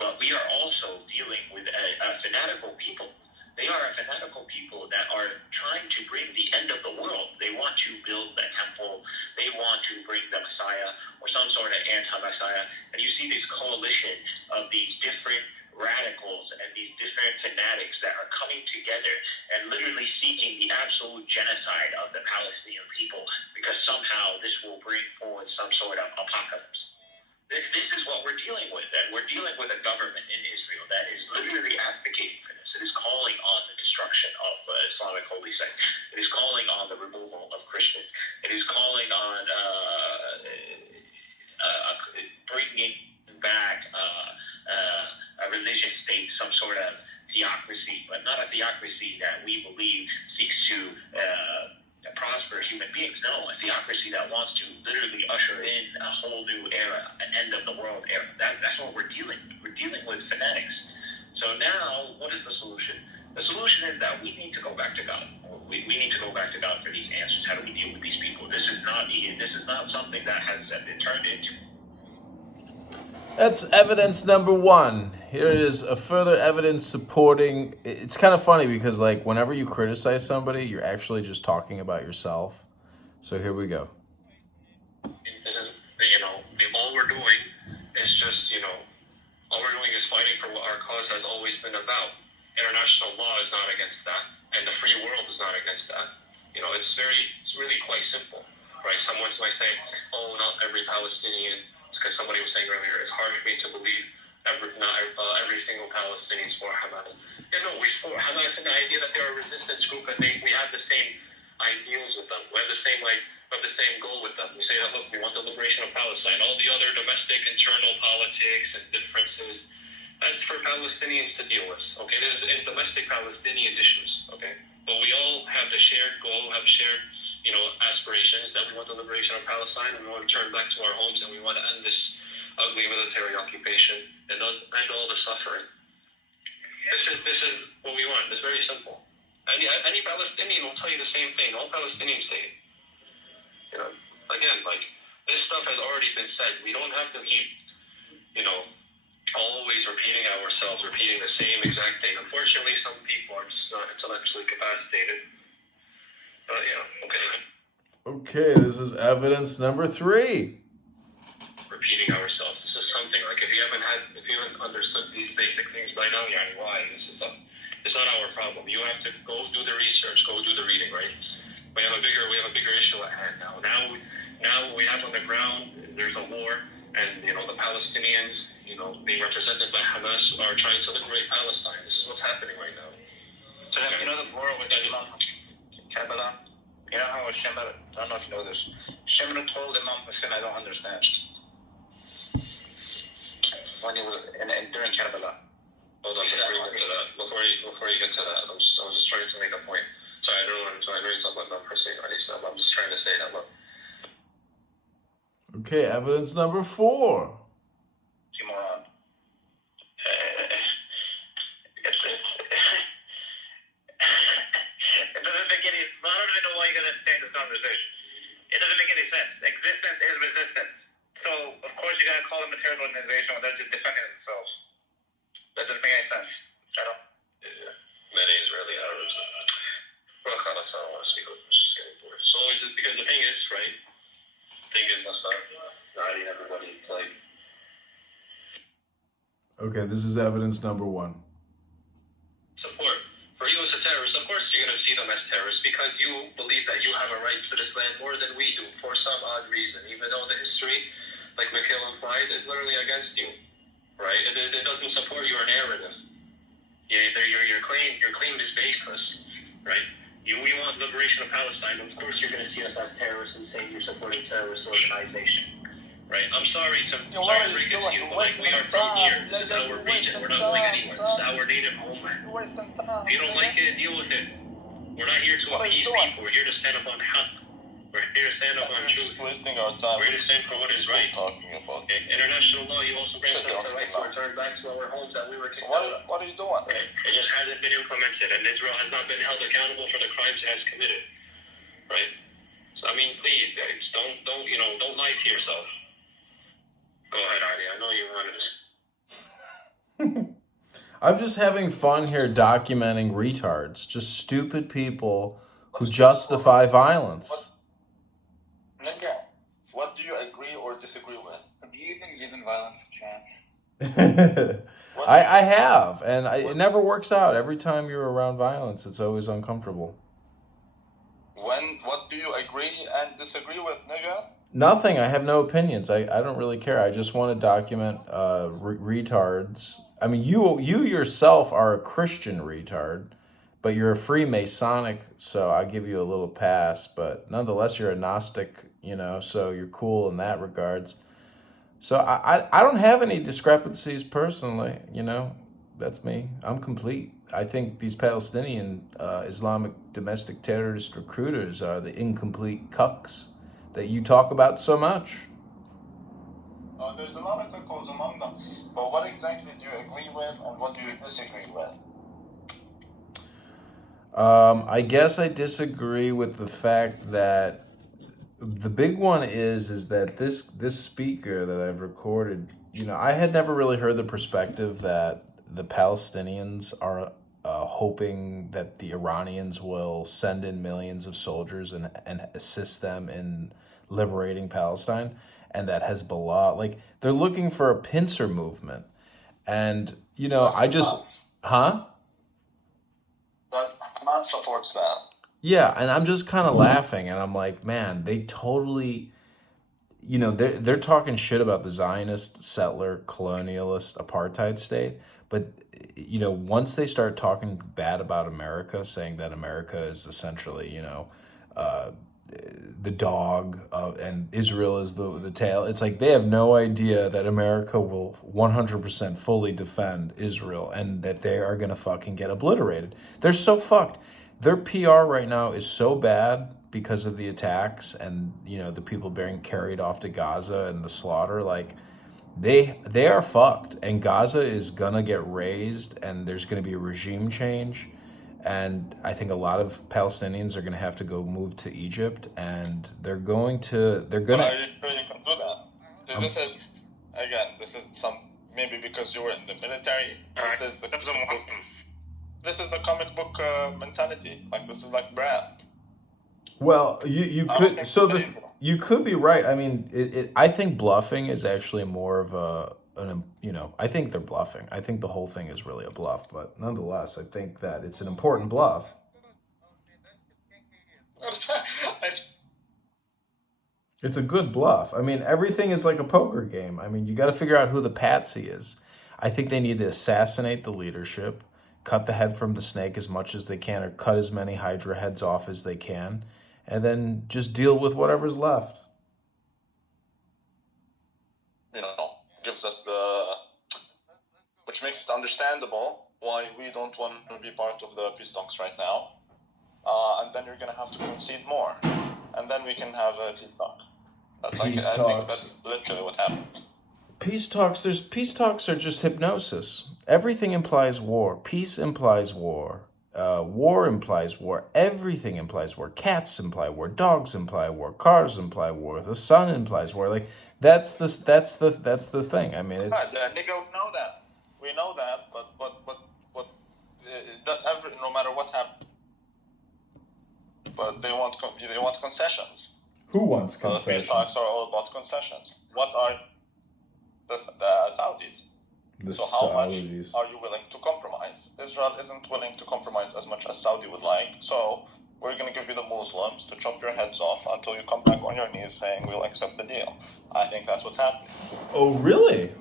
but we are also dealing with a fanatical people. They are a fanatical people that are trying to bring the end of the world. They want to build the temple. They want to bring the Messiah or some sort of anti-Messiah. And you see this coalition of these different radicals and these different fanatics that are coming together and literally seeking the absolute genocide of the Palestinian people because somehow this will bring forward some sort of apocalypse. This is what we're dealing with, and we're dealing with a government in Israel that is literally advocating for this. It is calling on the destruction of Islamic holy sites. It is calling on the removal of Christians. It is calling on bringing back a religious state, some sort of theocracy, but not a theocracy that we believe seeks to prosper human beings. No, a theocracy that wants to literally usher in a whole new era, an end of the world era. That's what we're dealing with. We're dealing with fanatics. So now, what is the solution? The solution is that we need to go back to God. We need to go back to God for these answers. How do we deal with these people? This is not something that has been turned into. That's evidence number one. Here is a further evidence supporting. It's kind of funny because, whenever you criticize somebody, you're actually just talking about yourself. So here we go. All we're doing is just, all we're doing is fighting for what our cause has always been about. International law is not against that, and the free world is not against that. It's really quite simple, right? Someone might say, oh, not every Palestinian, because somebody was saying earlier, it's hard for me to believe every single Palestinian is for Hamas. We're for Hamas and the idea that they're a resistance group and we have the same ideals with them. We have the same goal with them. We say that, look, we want the liberation of Palestine. All the other domestic internal politics and differences, that's for Palestinians to deal with. Okay, there's domestic Palestinian issues. Okay, but we all have the shared goal, have shared aspirations that we want the liberation of Palestine and we want to turn back to our homes and we want to end this ugly military occupation and end all the suffering. This is what we want. It's very simple. Any Palestinian will tell you the same thing. All Palestinians say it. Again, this stuff has already been said. We don't have to keep, always repeating ourselves, repeating the same exact thing. Unfortunately, some people are just not intellectually capacitated. But okay. Okay, this is evidence number 3. Repeating ourselves. This is something if you haven't understood these basic things by now, why? It's not our problem. You have to go do the research, go do the reading, right? We have a bigger issue at hand now. Now Now what we have on the ground, there's a war, and the Palestinians, being represented by Hamas, are trying to liberate Palestine. This is what's happening right now. So the war with Imam Karbala? You know how Shimmer, I don't know if you know this, Shimmer told Imam Hussein, I don't understand. When he was during Karbala. Hold on, before you get to that, I was just trying to make a point. Sorry, I don't want to. I know you talk about non-pressing or any stuff. I'm just trying to say that. Look. Okay, evidence number 4. Moron. It doesn't make any. I don't even know why you're gonna entertain this conversation. It doesn't make any sense. Existence is resistance. So of course you're gonna call them a terrorist organization when they're just defending themselves. That doesn't make any sense. I don't. Yeah, many Israeli Arabs. Well, I don't want to speak with. Just getting bored. So it's just because the thing is, right? Thing is, must not guiding everybody like. Okay, this is evidence number 1. Support. For you as a terrorist, of course you're going to see them as terrorists because you believe that you have a right to this land more than we do for some odd reason, even though the history, like Mikhail implied, is literally against you, right? It doesn't support your narrative. Your claim is baseless, right? We want liberation of Palestine, but of course you're going to see us as terrorists and say you're supporting terrorist organization. Right, I'm sorry to bring it to you, but like, we are from here. This is our region. We're not going anywhere. This is our native homeland. If you don't like it, deal with it. We're not here to appease people. We're here to stand up on haq. We're here to stand up on truth. Wasting our time. We're here to stand for what is right. Talking about. Okay. International law, you also grant us the right to return back to our homes that we were kicked out of. What are you doing? Right. It just hasn't been implemented, and Israel has not been held accountable for the crimes it has committed. Right. So I mean, please, guys, don't lie to yourself. Go ahead, Artie. I know you wanted to. I'm just having fun here documenting retards, just stupid people who justify violence. What do you agree or disagree with? Have you even given violence a chance? I have, and it never works out. Every time you're around violence, it's always uncomfortable. What do you agree and disagree with, nigga? Nothing. I have no opinions. I don't really care. I just want to document retards. I mean, you yourself are a Christian retard, but you're a Freemasonic, so I give you a little pass. But nonetheless, you're a Gnostic, so you're cool in that regards. So I don't have any discrepancies personally, That's me. I'm complete. I think these Palestinian Islamic domestic terrorist recruiters are the incomplete cucks that you talk about so much. There's a lot of cuckolds among them. But what exactly do you agree with and what do you disagree with? I guess I disagree with the fact that the big one is that this speaker that I've recorded, I had never really heard the perspective that the Palestinians are hoping that the Iranians will send in millions of soldiers and assist them in liberating Palestine, and that Hezbollah, they're looking for a pincer movement. And, That Hamas supports that. Yeah, and I'm just kind of laughing, and I'm like, man, they totally, they're talking shit about the Zionist, settler, colonialist, apartheid state, but, once they start talking bad about America, saying that America is essentially, the dog and Israel is the tail, it's like they have no idea that America will 100% fully defend Israel and that they are going to fucking get obliterated. They're so fucked. Their PR right now is so bad because of the attacks and, the people being carried off to Gaza and the slaughter. They are fucked, and Gaza is gonna get razed, and there's gonna be a regime change, and I think a lot of Palestinians are gonna have to go move to Egypt, and they're gonna. Are you sure you can do that? So this is some maybe because you were in the military. This is the comic book mentality. This is like Brad. Well, you could you could be right. I mean, I think bluffing is actually more of I think they're bluffing. I think the whole thing is really a bluff, but nonetheless, I think that it's an important bluff. It's a good bluff. I mean, everything is like a poker game. I mean, you got to figure out who the patsy is. I think they need to assassinate the leadership, cut the head from the snake as much as they can, or cut as many Hydra heads off as they can, and then just deal with whatever's left. Gives us which makes it understandable why we don't want to be part of the peace talks right now. And then you're going to have to concede more. And then we can have a peace talk. I think that's literally what happened. Peace talks are just hypnosis. Everything implies war. Peace implies war. War implies war. Everything implies war. Cats imply war. Dogs imply war. Cars imply war. The sun implies war. Like that's the thing. I mean, it's. They don't know that. We know that, but no matter what happens, but they want concessions. Who wants concessions? Peace talks are all about concessions. What are the Saudis? How much are you willing to compromise? Israel isn't willing to compromise as much as Saudi would like. So we're going to give you the Muslims to chop your heads off until you come back on your knees saying we'll accept the deal. I think that's what's happening. Oh, really?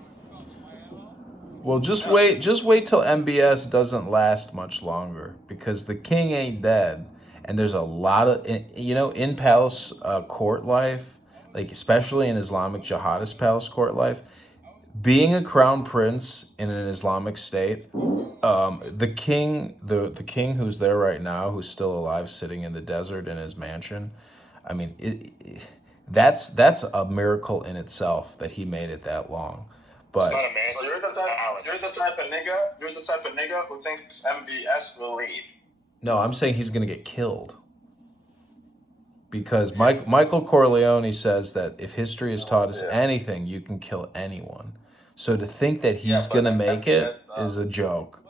Well, just wait till MBS doesn't last much longer, because the king ain't dead, and there's a lot of in palace court life, like especially in Islamic jihadist palace court life, being a crown prince in an Islamic state, the king who's there right now, who's still alive, sitting in the desert in his mansion. I mean, that's a miracle in itself that he made it that long. But it's not a mansion. So you're the type of nigga who thinks MBS will leave. No, I'm saying he's going to get killed. Because Michael Corleone says that if history has taught us anything, you can kill anyone. So to think that he's going to make it is a joke.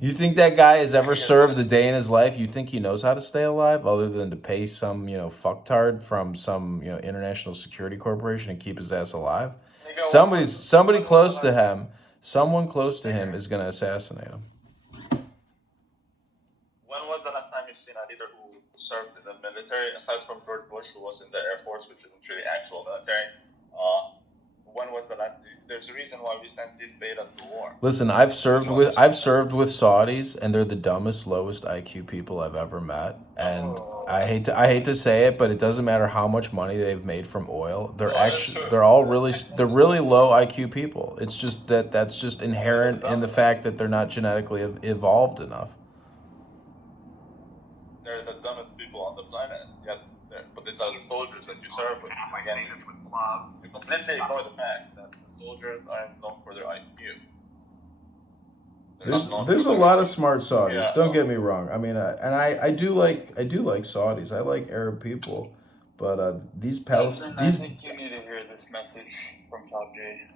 You think that guy has ever served a day in his life? You think he knows how to stay alive other than to pay some, fucktard from some, international security corporation and keep his ass alive? Somebody close to him, someone close to him is going to assassinate him. When was the last time you've seen a leader who served in the military, aside from George Bush, who was in the Air Force, which isn't really actual military? When was the last? There's a reason why we sent these betas to war. Listen, I've served with Saudis, and they're the dumbest, lowest IQ people I've ever met. And I hate to say it, but it doesn't matter how much money they've made from oil. They're really low IQ people. It's just that's just inherent in the fact that they're not genetically evolved enough. They're the dumbest people on the planet. But these are the soldiers that you serve with. I say this with love. You completely ignore the fact that the soldiers aren't known for their IQ. There's a lot of smart Saudis. Don't get me wrong. I mean, I do like Saudis. I like Arab people, but these Palestinians. I think you need to hear this message from Top J.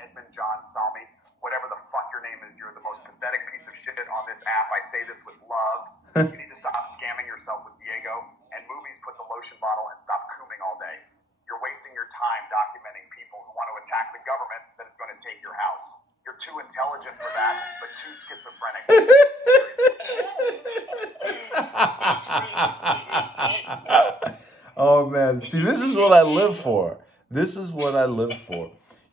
Edmund John Salmi, whatever the fuck your name is, you're the most pathetic piece of shit on this app. I say this with love. You need to stop scamming yourself with Diego, and movies put the lotion bottle and stop cooming all day. You're wasting your time documenting people who want to attack the government that is going to take your house. You're too intelligent for that, but too schizophrenic. Oh man, see, this is what I live for.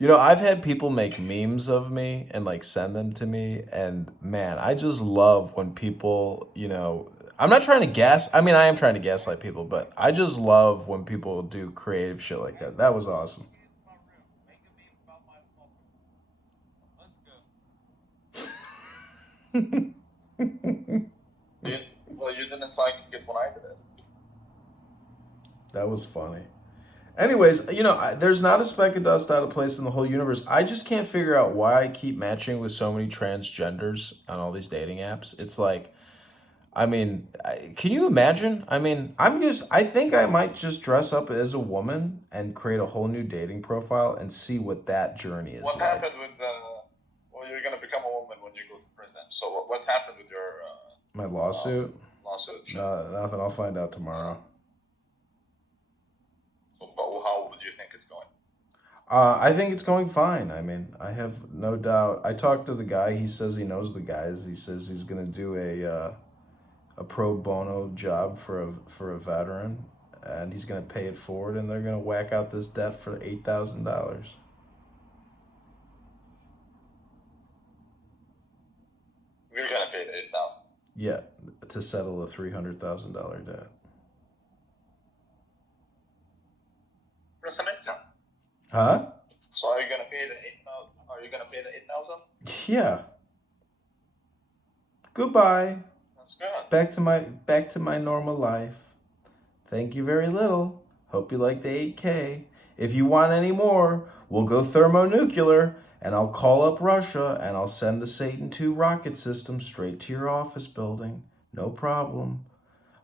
I've had people make memes of me and send them to me, and man, I just love when people, I'm not trying to I am trying to gaslight people, but I just love when people do creative shit like that. That was awesome. Well, you didn't like it when I did it. That was funny. Anyways, there's not a speck of dust out of place in the whole universe. I just can't figure out why I keep matching with so many transgenders on all these dating apps. It's like, can you imagine? I think I might just dress up as a woman and create a whole new dating profile and see what that journey is What like. happened with you're going to become a woman when you go to prison. So what happened with your My lawsuit? lawsuit? Nothing. I'll find out tomorrow. But how would you think it's going? I think it's going fine. I have no doubt. I talked to the guy. He says he knows the guys. He says he's going to do a pro bono job for a veteran. and he's going to pay it forward, and they're going to whack out this debt for $8,000. We're gonna pay the 8,000. Yeah, to settle a $300,000 debt. That's amazing. Huh? So are you gonna pay the 8,000? Are you gonna pay the 8,000? Yeah. Goodbye. That's good. Back to my normal life. Thank you very little. Hope you like the 8K. If you want any more, we'll go thermonuclear, and I'll call up Russia, and I'll send the Satan II rocket system straight to your office building. No problem.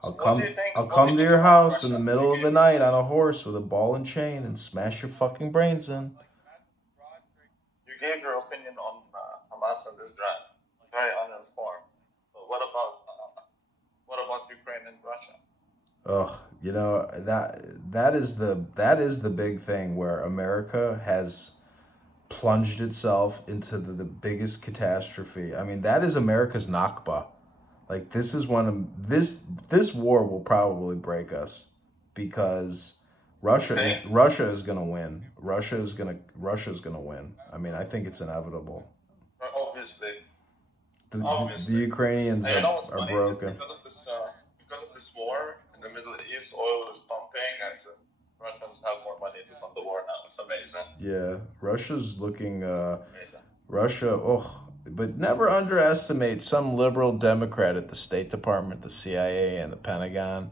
I'll come to your house in the middle of the night on a horse with a ball and chain and smash your fucking brains in. You gave your opinion on Hamas and Israel. Very uninformed. But what about Ukraine and Russia? Ugh, you know, that is the big thing where America has plunged itself into the biggest catastrophe. I mean, that is America's Nakba. Like, this is this war will probably break us, because Russia is gonna win. Russia's gonna win. I mean, I think it's inevitable. Obviously. The Ukrainians are broken. Because of this war in the Middle East, oil is pumping, and the Russians have more money to fund the war now. It's amazing. Yeah, Russia's looking. Russia. But never underestimate some liberal Democrat at the State Department, the CIA, and the Pentagon,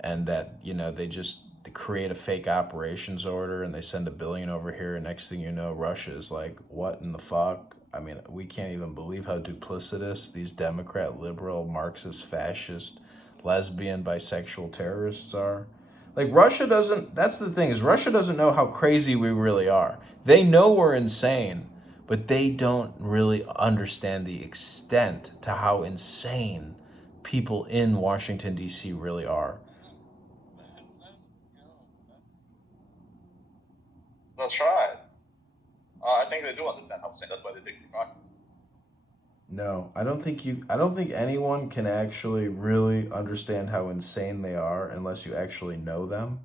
and that, you know, they just create a fake operations order and they send $1 billion over here, and next thing you know, Russia is like, what in the fuck? I mean, we can't even believe how duplicitous these Democrat, liberal, Marxist, fascist, lesbian, bisexual terrorists are. Like, Russia doesn't, that's the thing, is Russia doesn't know how crazy we really are. They know we're insane, but they don't really understand the extent to how insane people in Washington, D.C. really are. That's right. I think they do understand how insane. That's why they think we're talking. No, I don't think anyone can actually really understand how insane they are unless you actually know them.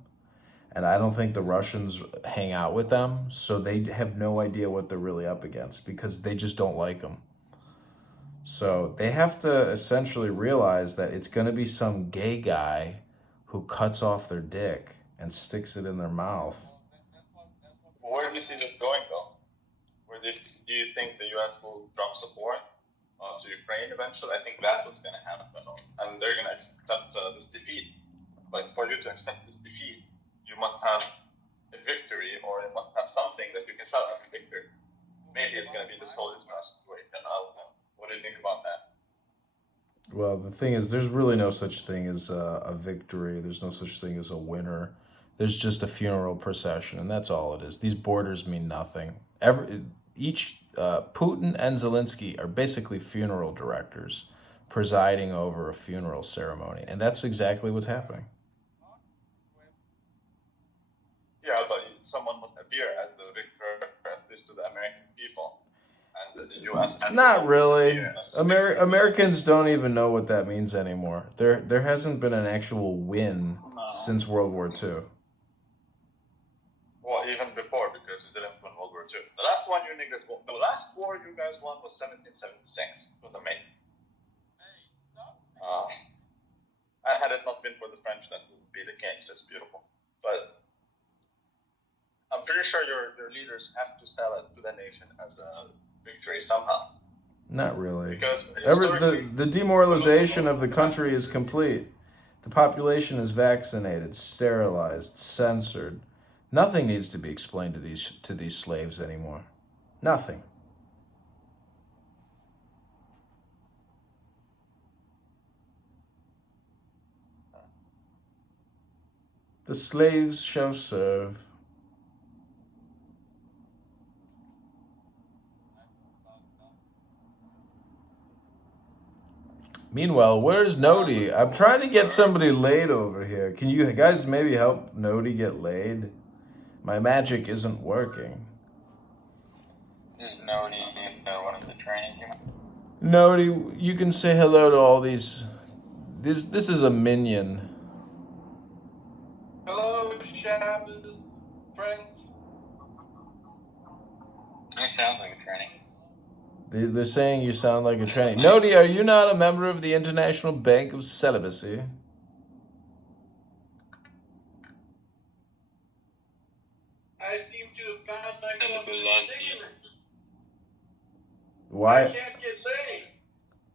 And I don't think the Russians hang out with them, so they have no idea what they're really up against, because they just don't like them. So they have to essentially realize that it's going to be some gay guy who cuts off their dick and sticks it in their mouth. Where do you see this going, though? Do you think the U.S. will drop support to Ukraine eventually? I think that's what's going to happen. And they're going to accept this defeat. But for you to accept this defeat, you must have a victory, or you must have something that you can celebrate a victory. Maybe it's going to be this whole Israel situation. I don't know. What do you think about that? Well, the thing is, there's really no such thing as a victory. There's no such thing as a winner. There's just a funeral procession, and that's all it is. These borders mean nothing. Putin and Zelensky are basically funeral directors presiding over a funeral ceremony, and that's exactly what's happening. Yeah, but someone must appear as the victor, at least to the American people. And the U.S. Not really. Americans don't even know what that means anymore. There hasn't been an actual win since World War II. Well, even before, because we didn't win World War II. The last one you niggas won, the last war you guys won was 1776. It was amazing. And had it not been for the French, that would be the case. It's beautiful. But I'm pretty sure your leaders have to sell it to the nation as a victory somehow. Not really. Because the demoralization of the country is complete. The population is vaccinated, sterilized, censored. Nothing needs to be explained to these slaves anymore. Nothing. The slaves shall serve. Meanwhile, where's Nodi? I'm trying to get somebody laid over here. Can you guys maybe help Nodi get laid? My magic isn't working. Is Nodi one of the trainees? Nodi, you can say hello to all these. This is a minion. Shabbos, friends. It sounds like a training. They're saying you sound like a tranny. Nodi, are you not a member of the International Bank of Celibacy? I seem to have found myself in a predicament. Why? I can't get laid.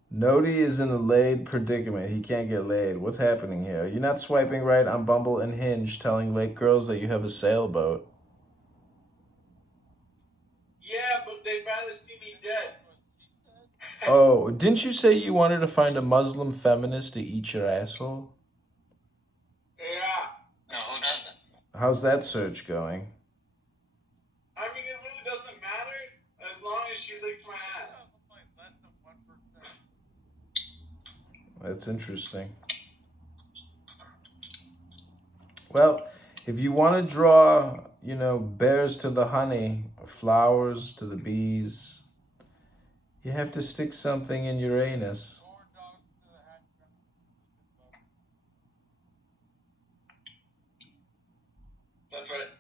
Nodi is in a laid predicament. He can't get laid. What's happening here? You're not swiping right on Bumble and Hinge telling late girls that you have a sailboat. Yeah, but they'd rather see me dead. Oh, didn't you say you wanted to find a Muslim feminist to eat your asshole? Yeah. No, who doesn't? How's that search going? I mean, it really doesn't matter as long as she licks my ass. That's interesting. Well, if you want to draw, bears to the honey, flowers to the bees, you have to stick something in your anus. That's right.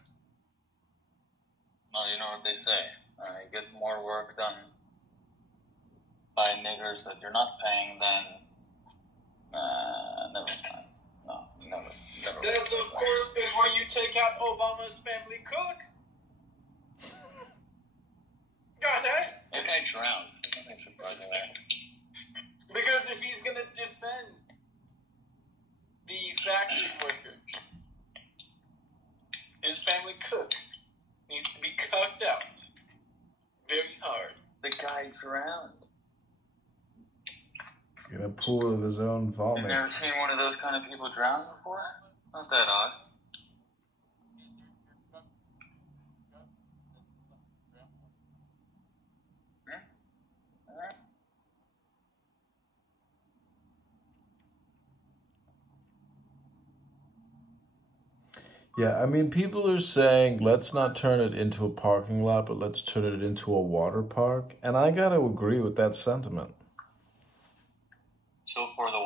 Well, you know what they say. You get more work done by niggers that you're not paying than... never mind. No, never. That's of course before you take out Obama's family cook. God damn. That guy drowned. Nothing surprising there. Because if he's gonna defend the factory worker, his family cook needs to be cucked out very hard. The guy drowned. In a pool of his own vomit. You've never seen one of those kind of people drown before? Not that odd. Yeah, I mean, people are saying, let's not turn it into a parking lot, but let's turn it into a water park. And I got to agree with that sentiment. So for the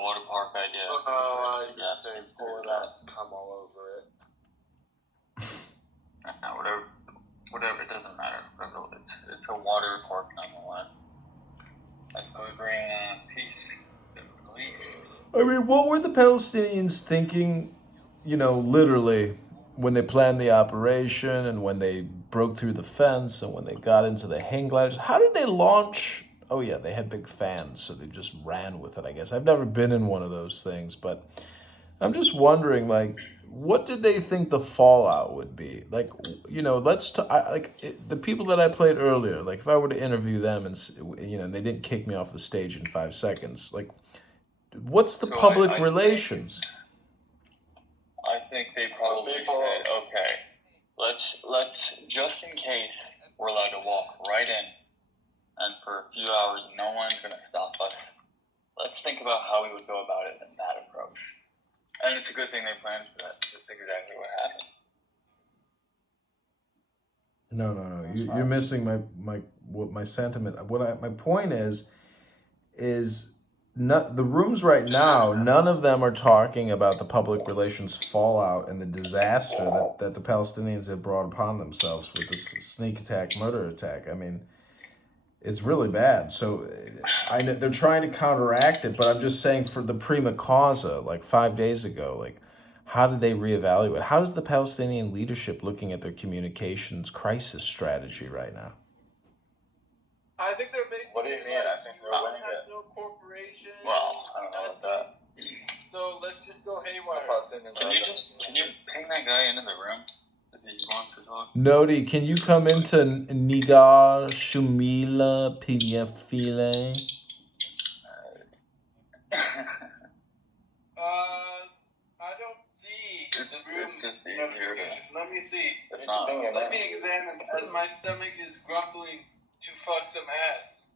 water park idea. I just say pull it out, come all over it. Whatever, it doesn't matter. It's a water park nonetheless. That's how we bring peace to the Middle East. I mean, what were the Palestinians thinking, literally, when they planned the operation and when they broke through the fence and when they got into the hang gliders? How did they launch? Oh, yeah, they had big fans, so they just ran with it, I guess. I've never been in one of those things, but I'm just wondering, what did they think the fallout would be? The people that I played earlier, if I were to interview them and, they didn't kick me off the stage in 5 seconds, what's the public relations? I think they probably said, okay, let's just in case we're allowed to walk right in, and for a few hours no one's going to stop us. Let's think about how we would go about it in that approach. And it's a good thing they planned for that. That's exactly what happened. No. You're missing my sentiment. My point is not the rooms right now. None of them are talking about the public relations fallout and the disaster that the Palestinians have brought upon themselves with this sneak attack, murder attack. I mean, it's really bad. So I know they're trying to counteract it, but I'm just saying for the prima causa, 5 days ago, how did they reevaluate? How is the Palestinian leadership looking at their communications crisis strategy right now? I think they're basically. What do you mean? I think no one has no corporation. Well, I don't know about that. So let's just go haywire. Can you ping that guy into the room if he wants to talk? Nodi, can you come into Nigar Shumila Pinyafile? I don't see the room. It's just easier to. Let me see. Not, Let me examine as my stomach is grumbling to fuck some ass.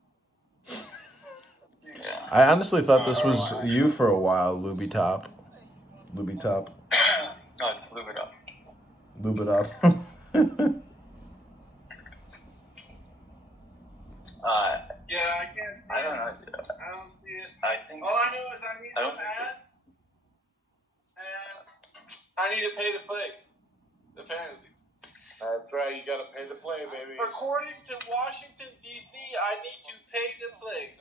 Yeah. I honestly thought this was you for a while, Luby Top. Luby Top. No, it's lube it up. Lube it up. Yeah, I can't see I don't know. I don't see it. I think. All I know is I need some ass, and I need to pay to play. That's right. You gotta pay to play, baby. According to Washington, D.C., I need to pay to play.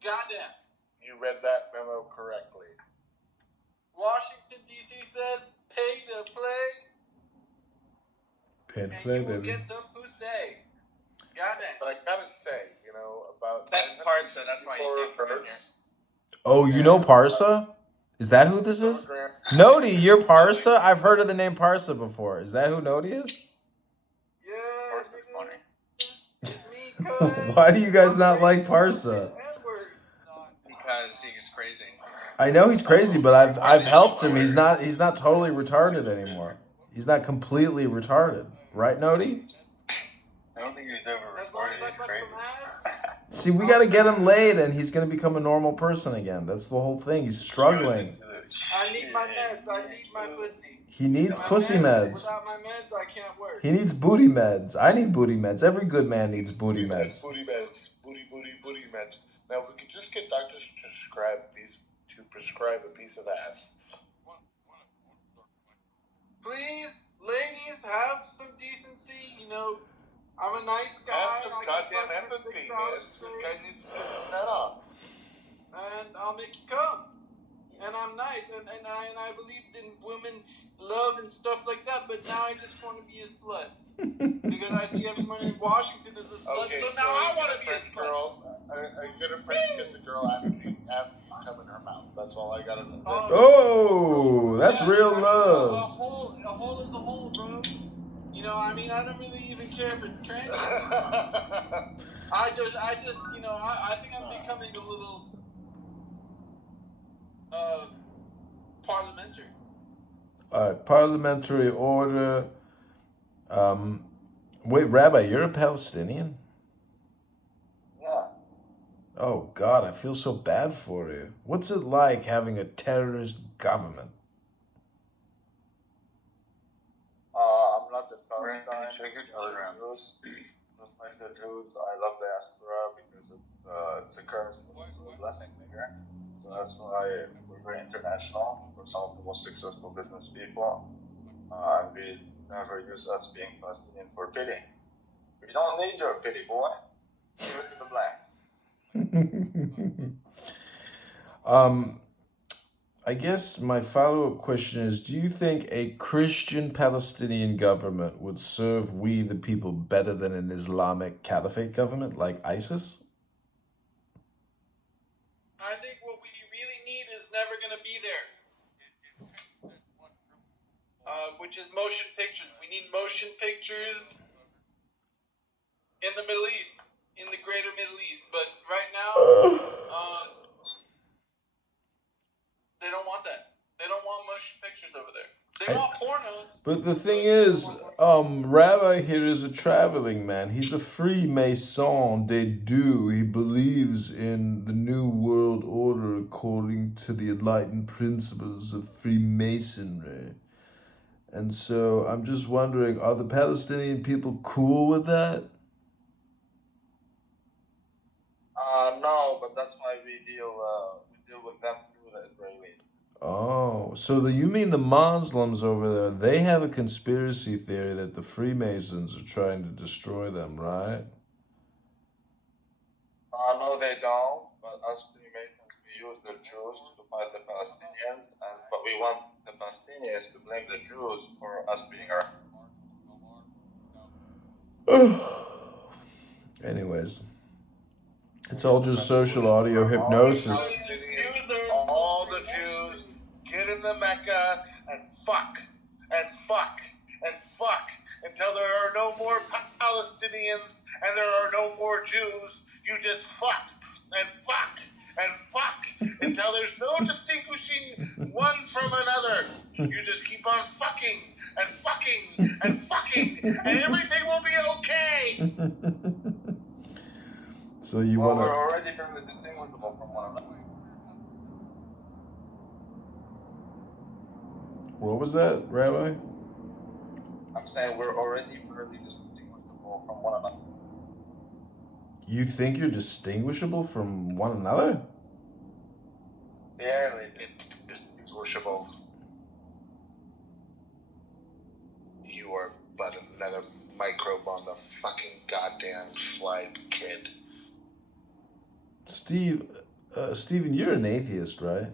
Goddamn. You read that memo correctly. Washington, D.C. says pay to play. Pay to and play, you will baby. get some pussy. Goddamn. But I gotta say, about That's Parsa. That's why you can't come in here. Oh, you know Parsa? Is that who this is? Nodi, you're Parsa? I've heard of the name Parsa before. Is that who Nodi is? Why do you guys not like Parsa? Because he's crazy. I know he's crazy, but I've helped him. He's not totally retarded anymore. He's not completely retarded, right, Nodi? I don't think he's ever recorded. It's crazy. See, we got to get him laid, and he's going to become a normal person again. That's the whole thing. He's struggling. I need my meds. I need my pussy. He needs pussy meds. Without my meds, I can't work. He needs booty meds. I need booty meds. Every good man needs booty meds. Booty meds. Booty meds. Now, if we could just get doctors to prescribe a piece of ass. Please, ladies, have some decency. I'm a nice guy. Have some goddamn empathy, miss. This guy needs to get his head off. And I'll make you come. And I'm nice. And I believed in women love and stuff like that. But now I just want to be a slut. Because I see everyone in Washington as a slut. Okay, so now I want to be a slut. Girl, are you gonna French kiss a girl after you come in her mouth? That's all I gotta know. Oh, that's real love. A hole is a hole, bro. I don't really even care if it's trans. I think I'm becoming a little parliamentary. All right, parliamentary order. Wait, Rabbi, you're a Palestinian? Yeah. Oh, God, I feel so bad for you. What's it like having a terrorist government? I'm not a Palestine. Jews. Just like the Jews, I love diaspora because it's a curse, but it's a blessing here. So that's why we're very international. We're some of the most successful business people. And we never use us being Palestinian for pity. We don't need your pity, boy. Give it to the black. I guess my follow-up question is, do you think a Christian Palestinian government would serve we the people better than an Islamic caliphate government like ISIS? I think what we really need is never going to be there. Which is motion pictures. We need motion pictures in the Middle East, in the greater Middle East. But right now, they don't want that. They don't want motion pictures over there. They want pornos. But the thing is, Rabbi here is a traveling man. He's a Freemason de deux. He believes in the New World Order according to the enlightened principles of Freemasonry. And so I'm just wondering, are the Palestinian people cool with that? No, but that's why we deal with them through the Israeli. Oh, so you mean the Muslims over there, they have a conspiracy theory that the Freemasons are trying to destroy them, right? No, they don't. But us Freemasons, we use the Jews to fight the Palestinians, but we want the Palestinians to blame the Jews for us being Anyways, it's all just social audio hypnosis. All the Jews get in the Mecca and fuck and fuck and fuck until there are no more Palestinians and there are no more Jews. You just fuck and fuck and fuck until there's no distinguishing one from another. You just keep on fucking and fucking and fucking and everything will be okay. So you We're want to... already fairly distinguishable from one another. What was that, Rabbi? I'm saying we're already fairly distinguishable from one another. You think you're distinguishable from one another? Barely distinguishable. You are but on the fucking goddamn slide, kid. Steven, you're an atheist, right?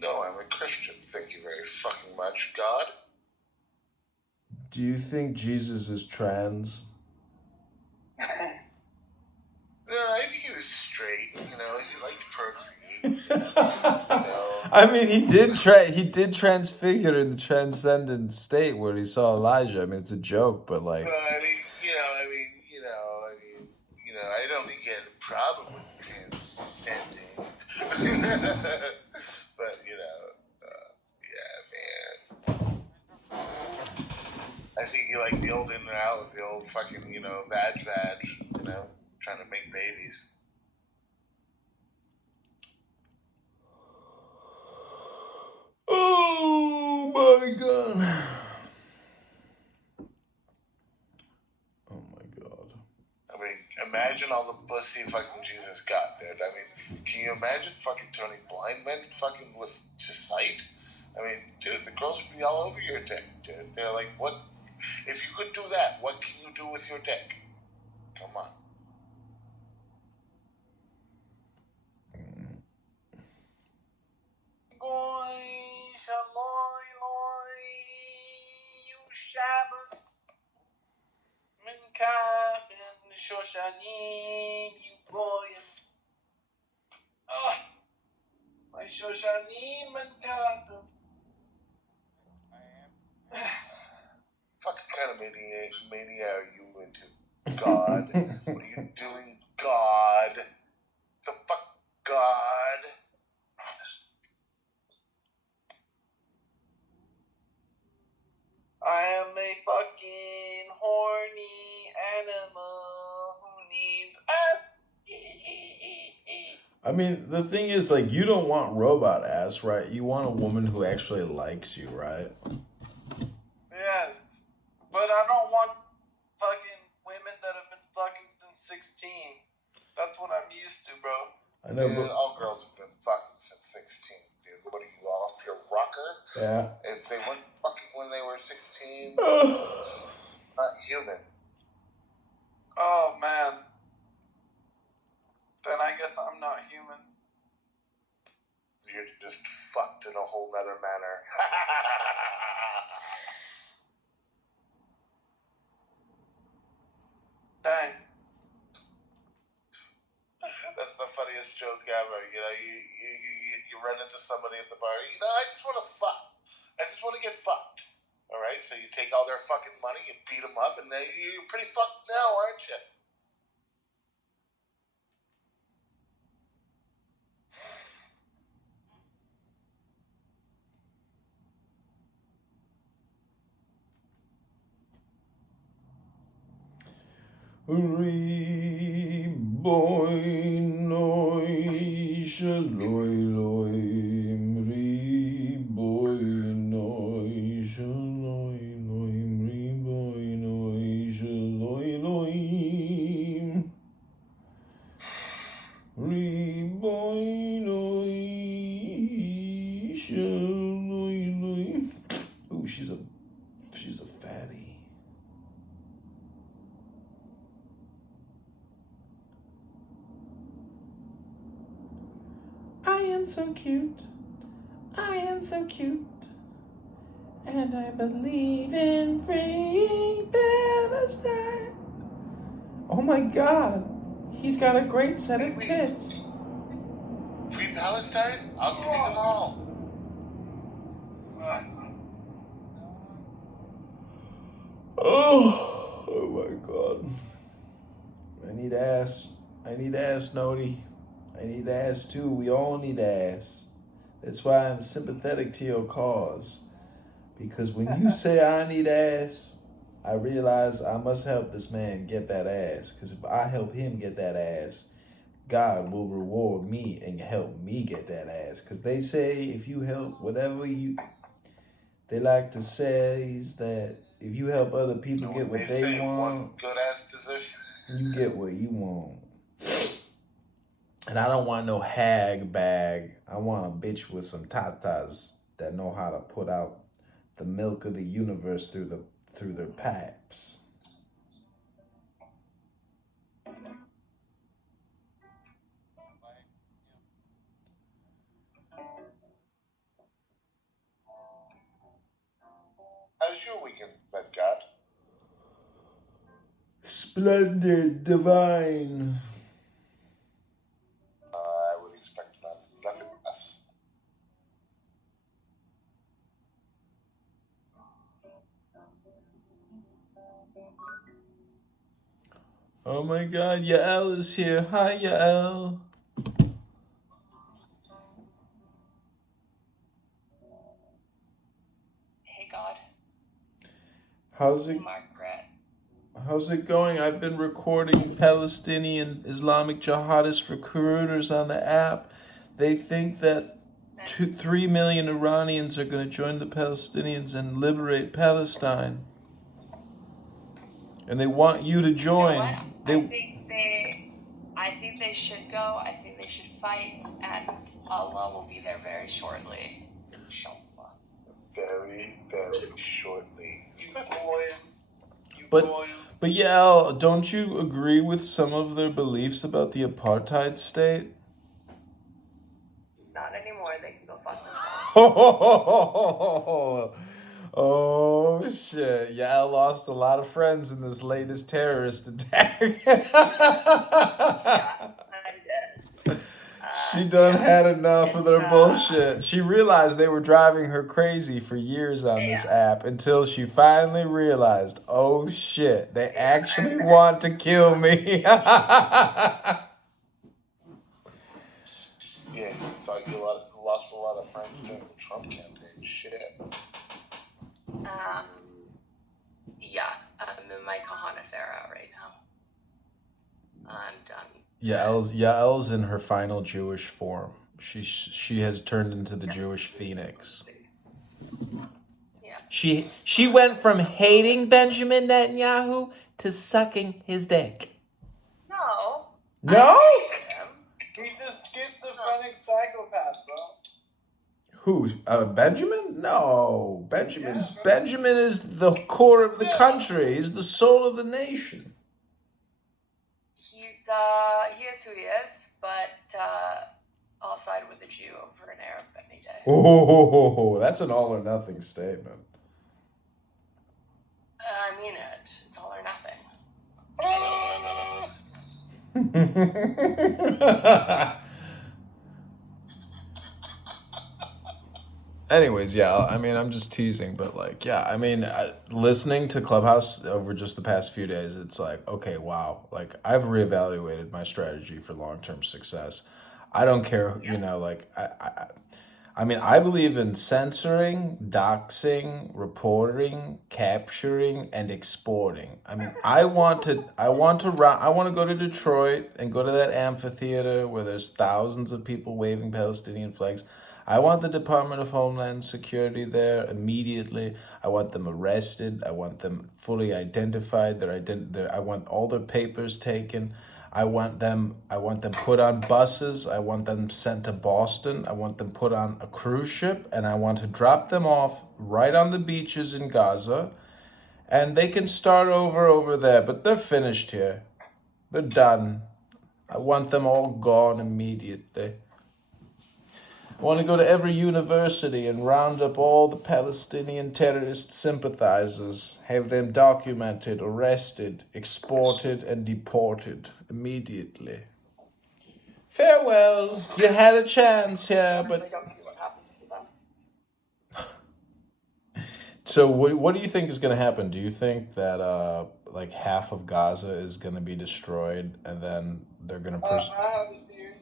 No, I'm a Christian. Thank you very fucking much, God. Do you think Jesus is trans? No, I think he was straight. You know, he liked procreate. I mean, he did transfigure in the transcendent state where he saw Elijah. I mean, it's a joke, but like. Well, I mean, I don't think he had a problem with transcending. But yeah, man. I think he liked the old in and out with the old fucking, vag, trying to make babies. Oh my god. Oh my god. I mean, imagine all the pussy fucking Jesus got, dude. I mean, can you imagine fucking turning blind men fucking with just sight? I mean, dude, the girls would be all over your dick, dude. They're like, what? If you could do that, what can you do with your dick? Come on. Fucking kind of mania are you into? God? What are you doing, God? The fuck, God? I am a fucking horny animal who needs ass. I mean, the thing is, like, you don't want robot ass, right? You want a woman who actually likes you, right? Yes. But I don't want fucking women that have been fucking since 16. That's what I'm used to, bro. I know, Man, but all girls have been fucking since 16, dude. What are you, off your rocker? yeah. If they weren't fucking when they were 16, not human. Oh, man. Then I guess I'm not human. You're just fucked in a whole nother manner. Dang. That's the funniest joke ever. You run into somebody at the bar. I just want to fuck. I just want to get fucked. All right, so you take all their fucking money, you beat them up, and then you're pretty fucked now, aren't you? Ooh, she's a fatty. I am so cute. I am so cute. And I believe in free Palestine. Oh my god. He's got a great set of tits. Free Palestine? I'll take them all. Oh my god. I need ass. I need ass, Nody. I need ass too. We all need ass. That's why I'm sympathetic to your cause. Because when you say I need ass, I realize I must help this man get that ass. Because if I help him get that ass, God will reward me and help me get that ass. Because they say if you help whatever you... They like to say is that if you help other people get what they want... One good ass decision. You get what you want. And I don't want no hag bag. I want a bitch with some tatas that know how to put out the milk of the universe through through their pipes. How's your weekend, my God? Splendid, divine. I would expect nothing less. Oh my God, Yael is here. Hi, Yael. Hey God. How's it? Margaret. How's it going? I've been recording Palestinian Islamic jihadist recruiters on the app. They think that 3 million Iranians are going to join the Palestinians and liberate Palestine. And they want you to join. You know what? I think they should go. I think they should fight, and Allah will be there very shortly. Inshallah. Very, very shortly. But yeah, don't you agree with some of their beliefs about the apartheid state? Not anymore. They can go fuck themselves. Oh shit! Yeah, I lost a lot of friends in this latest terrorist attack. She done had enough of their bullshit. She realized they were driving her crazy for years on this app until she finally realized, oh shit, they actually want to kill me. Yeah, you saw you lost a lot of friends during the Trump campaign. Shit. Yeah, I'm in my Kahanas era right now. I'm done. Yael's in her final Jewish form. She has turned into the Jewish phoenix. Yeah. She went from hating Benjamin Netanyahu to sucking his dick. No. No? He's a schizophrenic psychopath, bro. Who? Benjamin? No. Benjamin is the core of the country. He's the soul of the nation. He is who he is, but I'll side with a Jew over an Arab any day. Oh, that's an all or nothing statement. I mean it. It's all or nothing. Anyways, yeah, I mean, I'm just teasing, but like, yeah, I mean, listening to Clubhouse over just the past few days, it's like, okay, wow, like I've reevaluated my strategy for long-term success. I don't care, you know, like I mean, I believe in censoring, doxing, reporting, capturing, and exporting. I mean, I want to go to Detroit and go to that amphitheater where there's thousands of people waving Palestinian flags. I want the Department of Homeland Security there immediately. I want them arrested. I want them fully identified. I want all their papers taken. I want them put on buses. I want them sent to Boston. I want them put on a cruise ship, and I want to drop them off right on the beaches in Gaza, and they can start over there, but they're finished here. They're done. I want them all gone immediately. I want to go to every university and round up all the Palestinian terrorist sympathizers, have them documented, arrested, exported, and deported immediately. Farewell. You had a chance here, but... So what do you think is going to happen? Do you think that like half of Gaza is going to be destroyed, and then they're going to... I have a theory.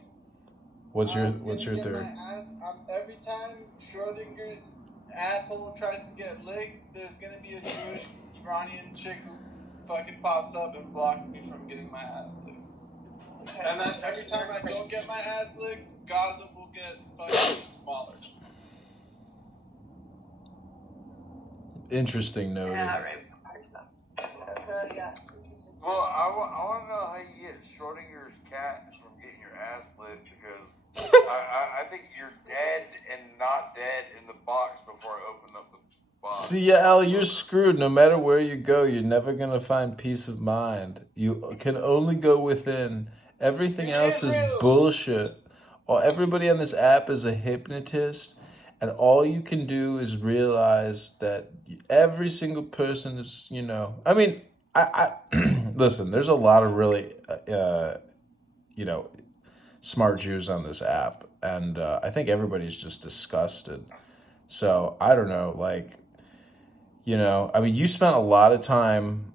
What's your theory? Every time Schrodinger's asshole tries to get licked, there's gonna be a Jewish Iranian chick who fucking pops up and blocks me from getting my ass licked. And then every time I don't get my ass licked, Gaza will get fucking smaller. Interesting note. Yeah, right. Yeah. Well, I want to know how you get Schrodinger's cat from getting your ass licked, because I think you're dead and not dead in the box before I open up the See, yeah, Al, you're screwed. No matter where you go, you're never gonna find peace of mind. You can only go within. Everything else is bullshit. Everybody on this app is a hypnotist, and all you can do is realize that every single person is, I mean, I listen. There's a lot of really, you know, smart Jews on this app, and I think everybody's just disgusted. So I don't know, like. I mean, you spent a lot of time,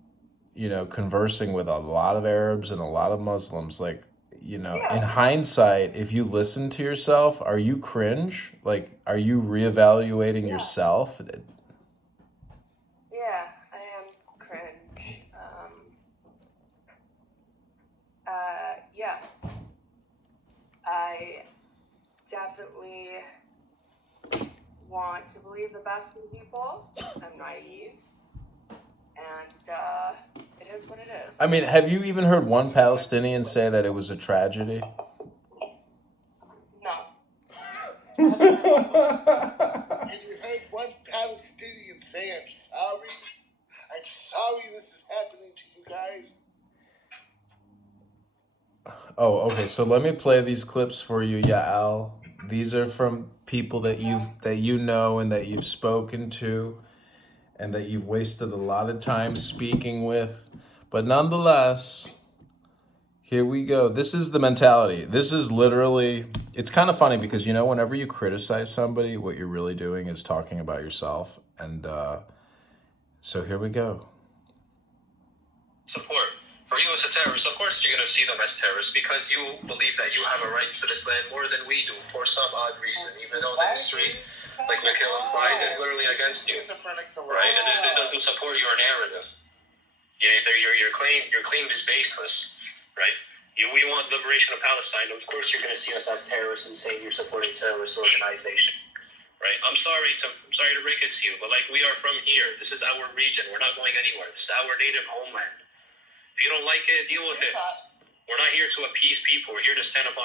conversing with a lot of Arabs and a lot of Muslims. Like, in hindsight, if you listen to yourself, are you cringe? Like, are you reevaluating yourself? Yeah, I am cringe. Yeah. I definitely want to believe the best in people. I'm naive. And it is what it is. I mean, have you even heard one Palestinian say that it was a tragedy? No. Have you heard one Palestinian say, I'm sorry this is happening to you guys? Oh, okay. So let me play these clips for you, Yael. These are from people that you know and that you've spoken to, and that you've wasted a lot of time speaking with. But nonetheless, here we go. This is the mentality. This is literally, it's kind of funny because, whenever you criticize somebody, what you're really doing is talking about yourself. And so here we go. Support. For you as a terrorist, of course you're going to see them as terrorists because you believe that you have a right to this land more than we do for some odd reason, even though the history, like Mikhail implied, is literally against you. Right? And it doesn't support your narrative. Your claim is baseless. Right? We want liberation of Palestine. Of course you're going to see us as terrorists and saying you're supporting terrorist organization. Right? I'm sorry to break it to you, but we are from here. This is our region. We're not going anywhere. This is our native homeland. If you don't like it, deal with it. We're not here to appease people. We're here to stand up on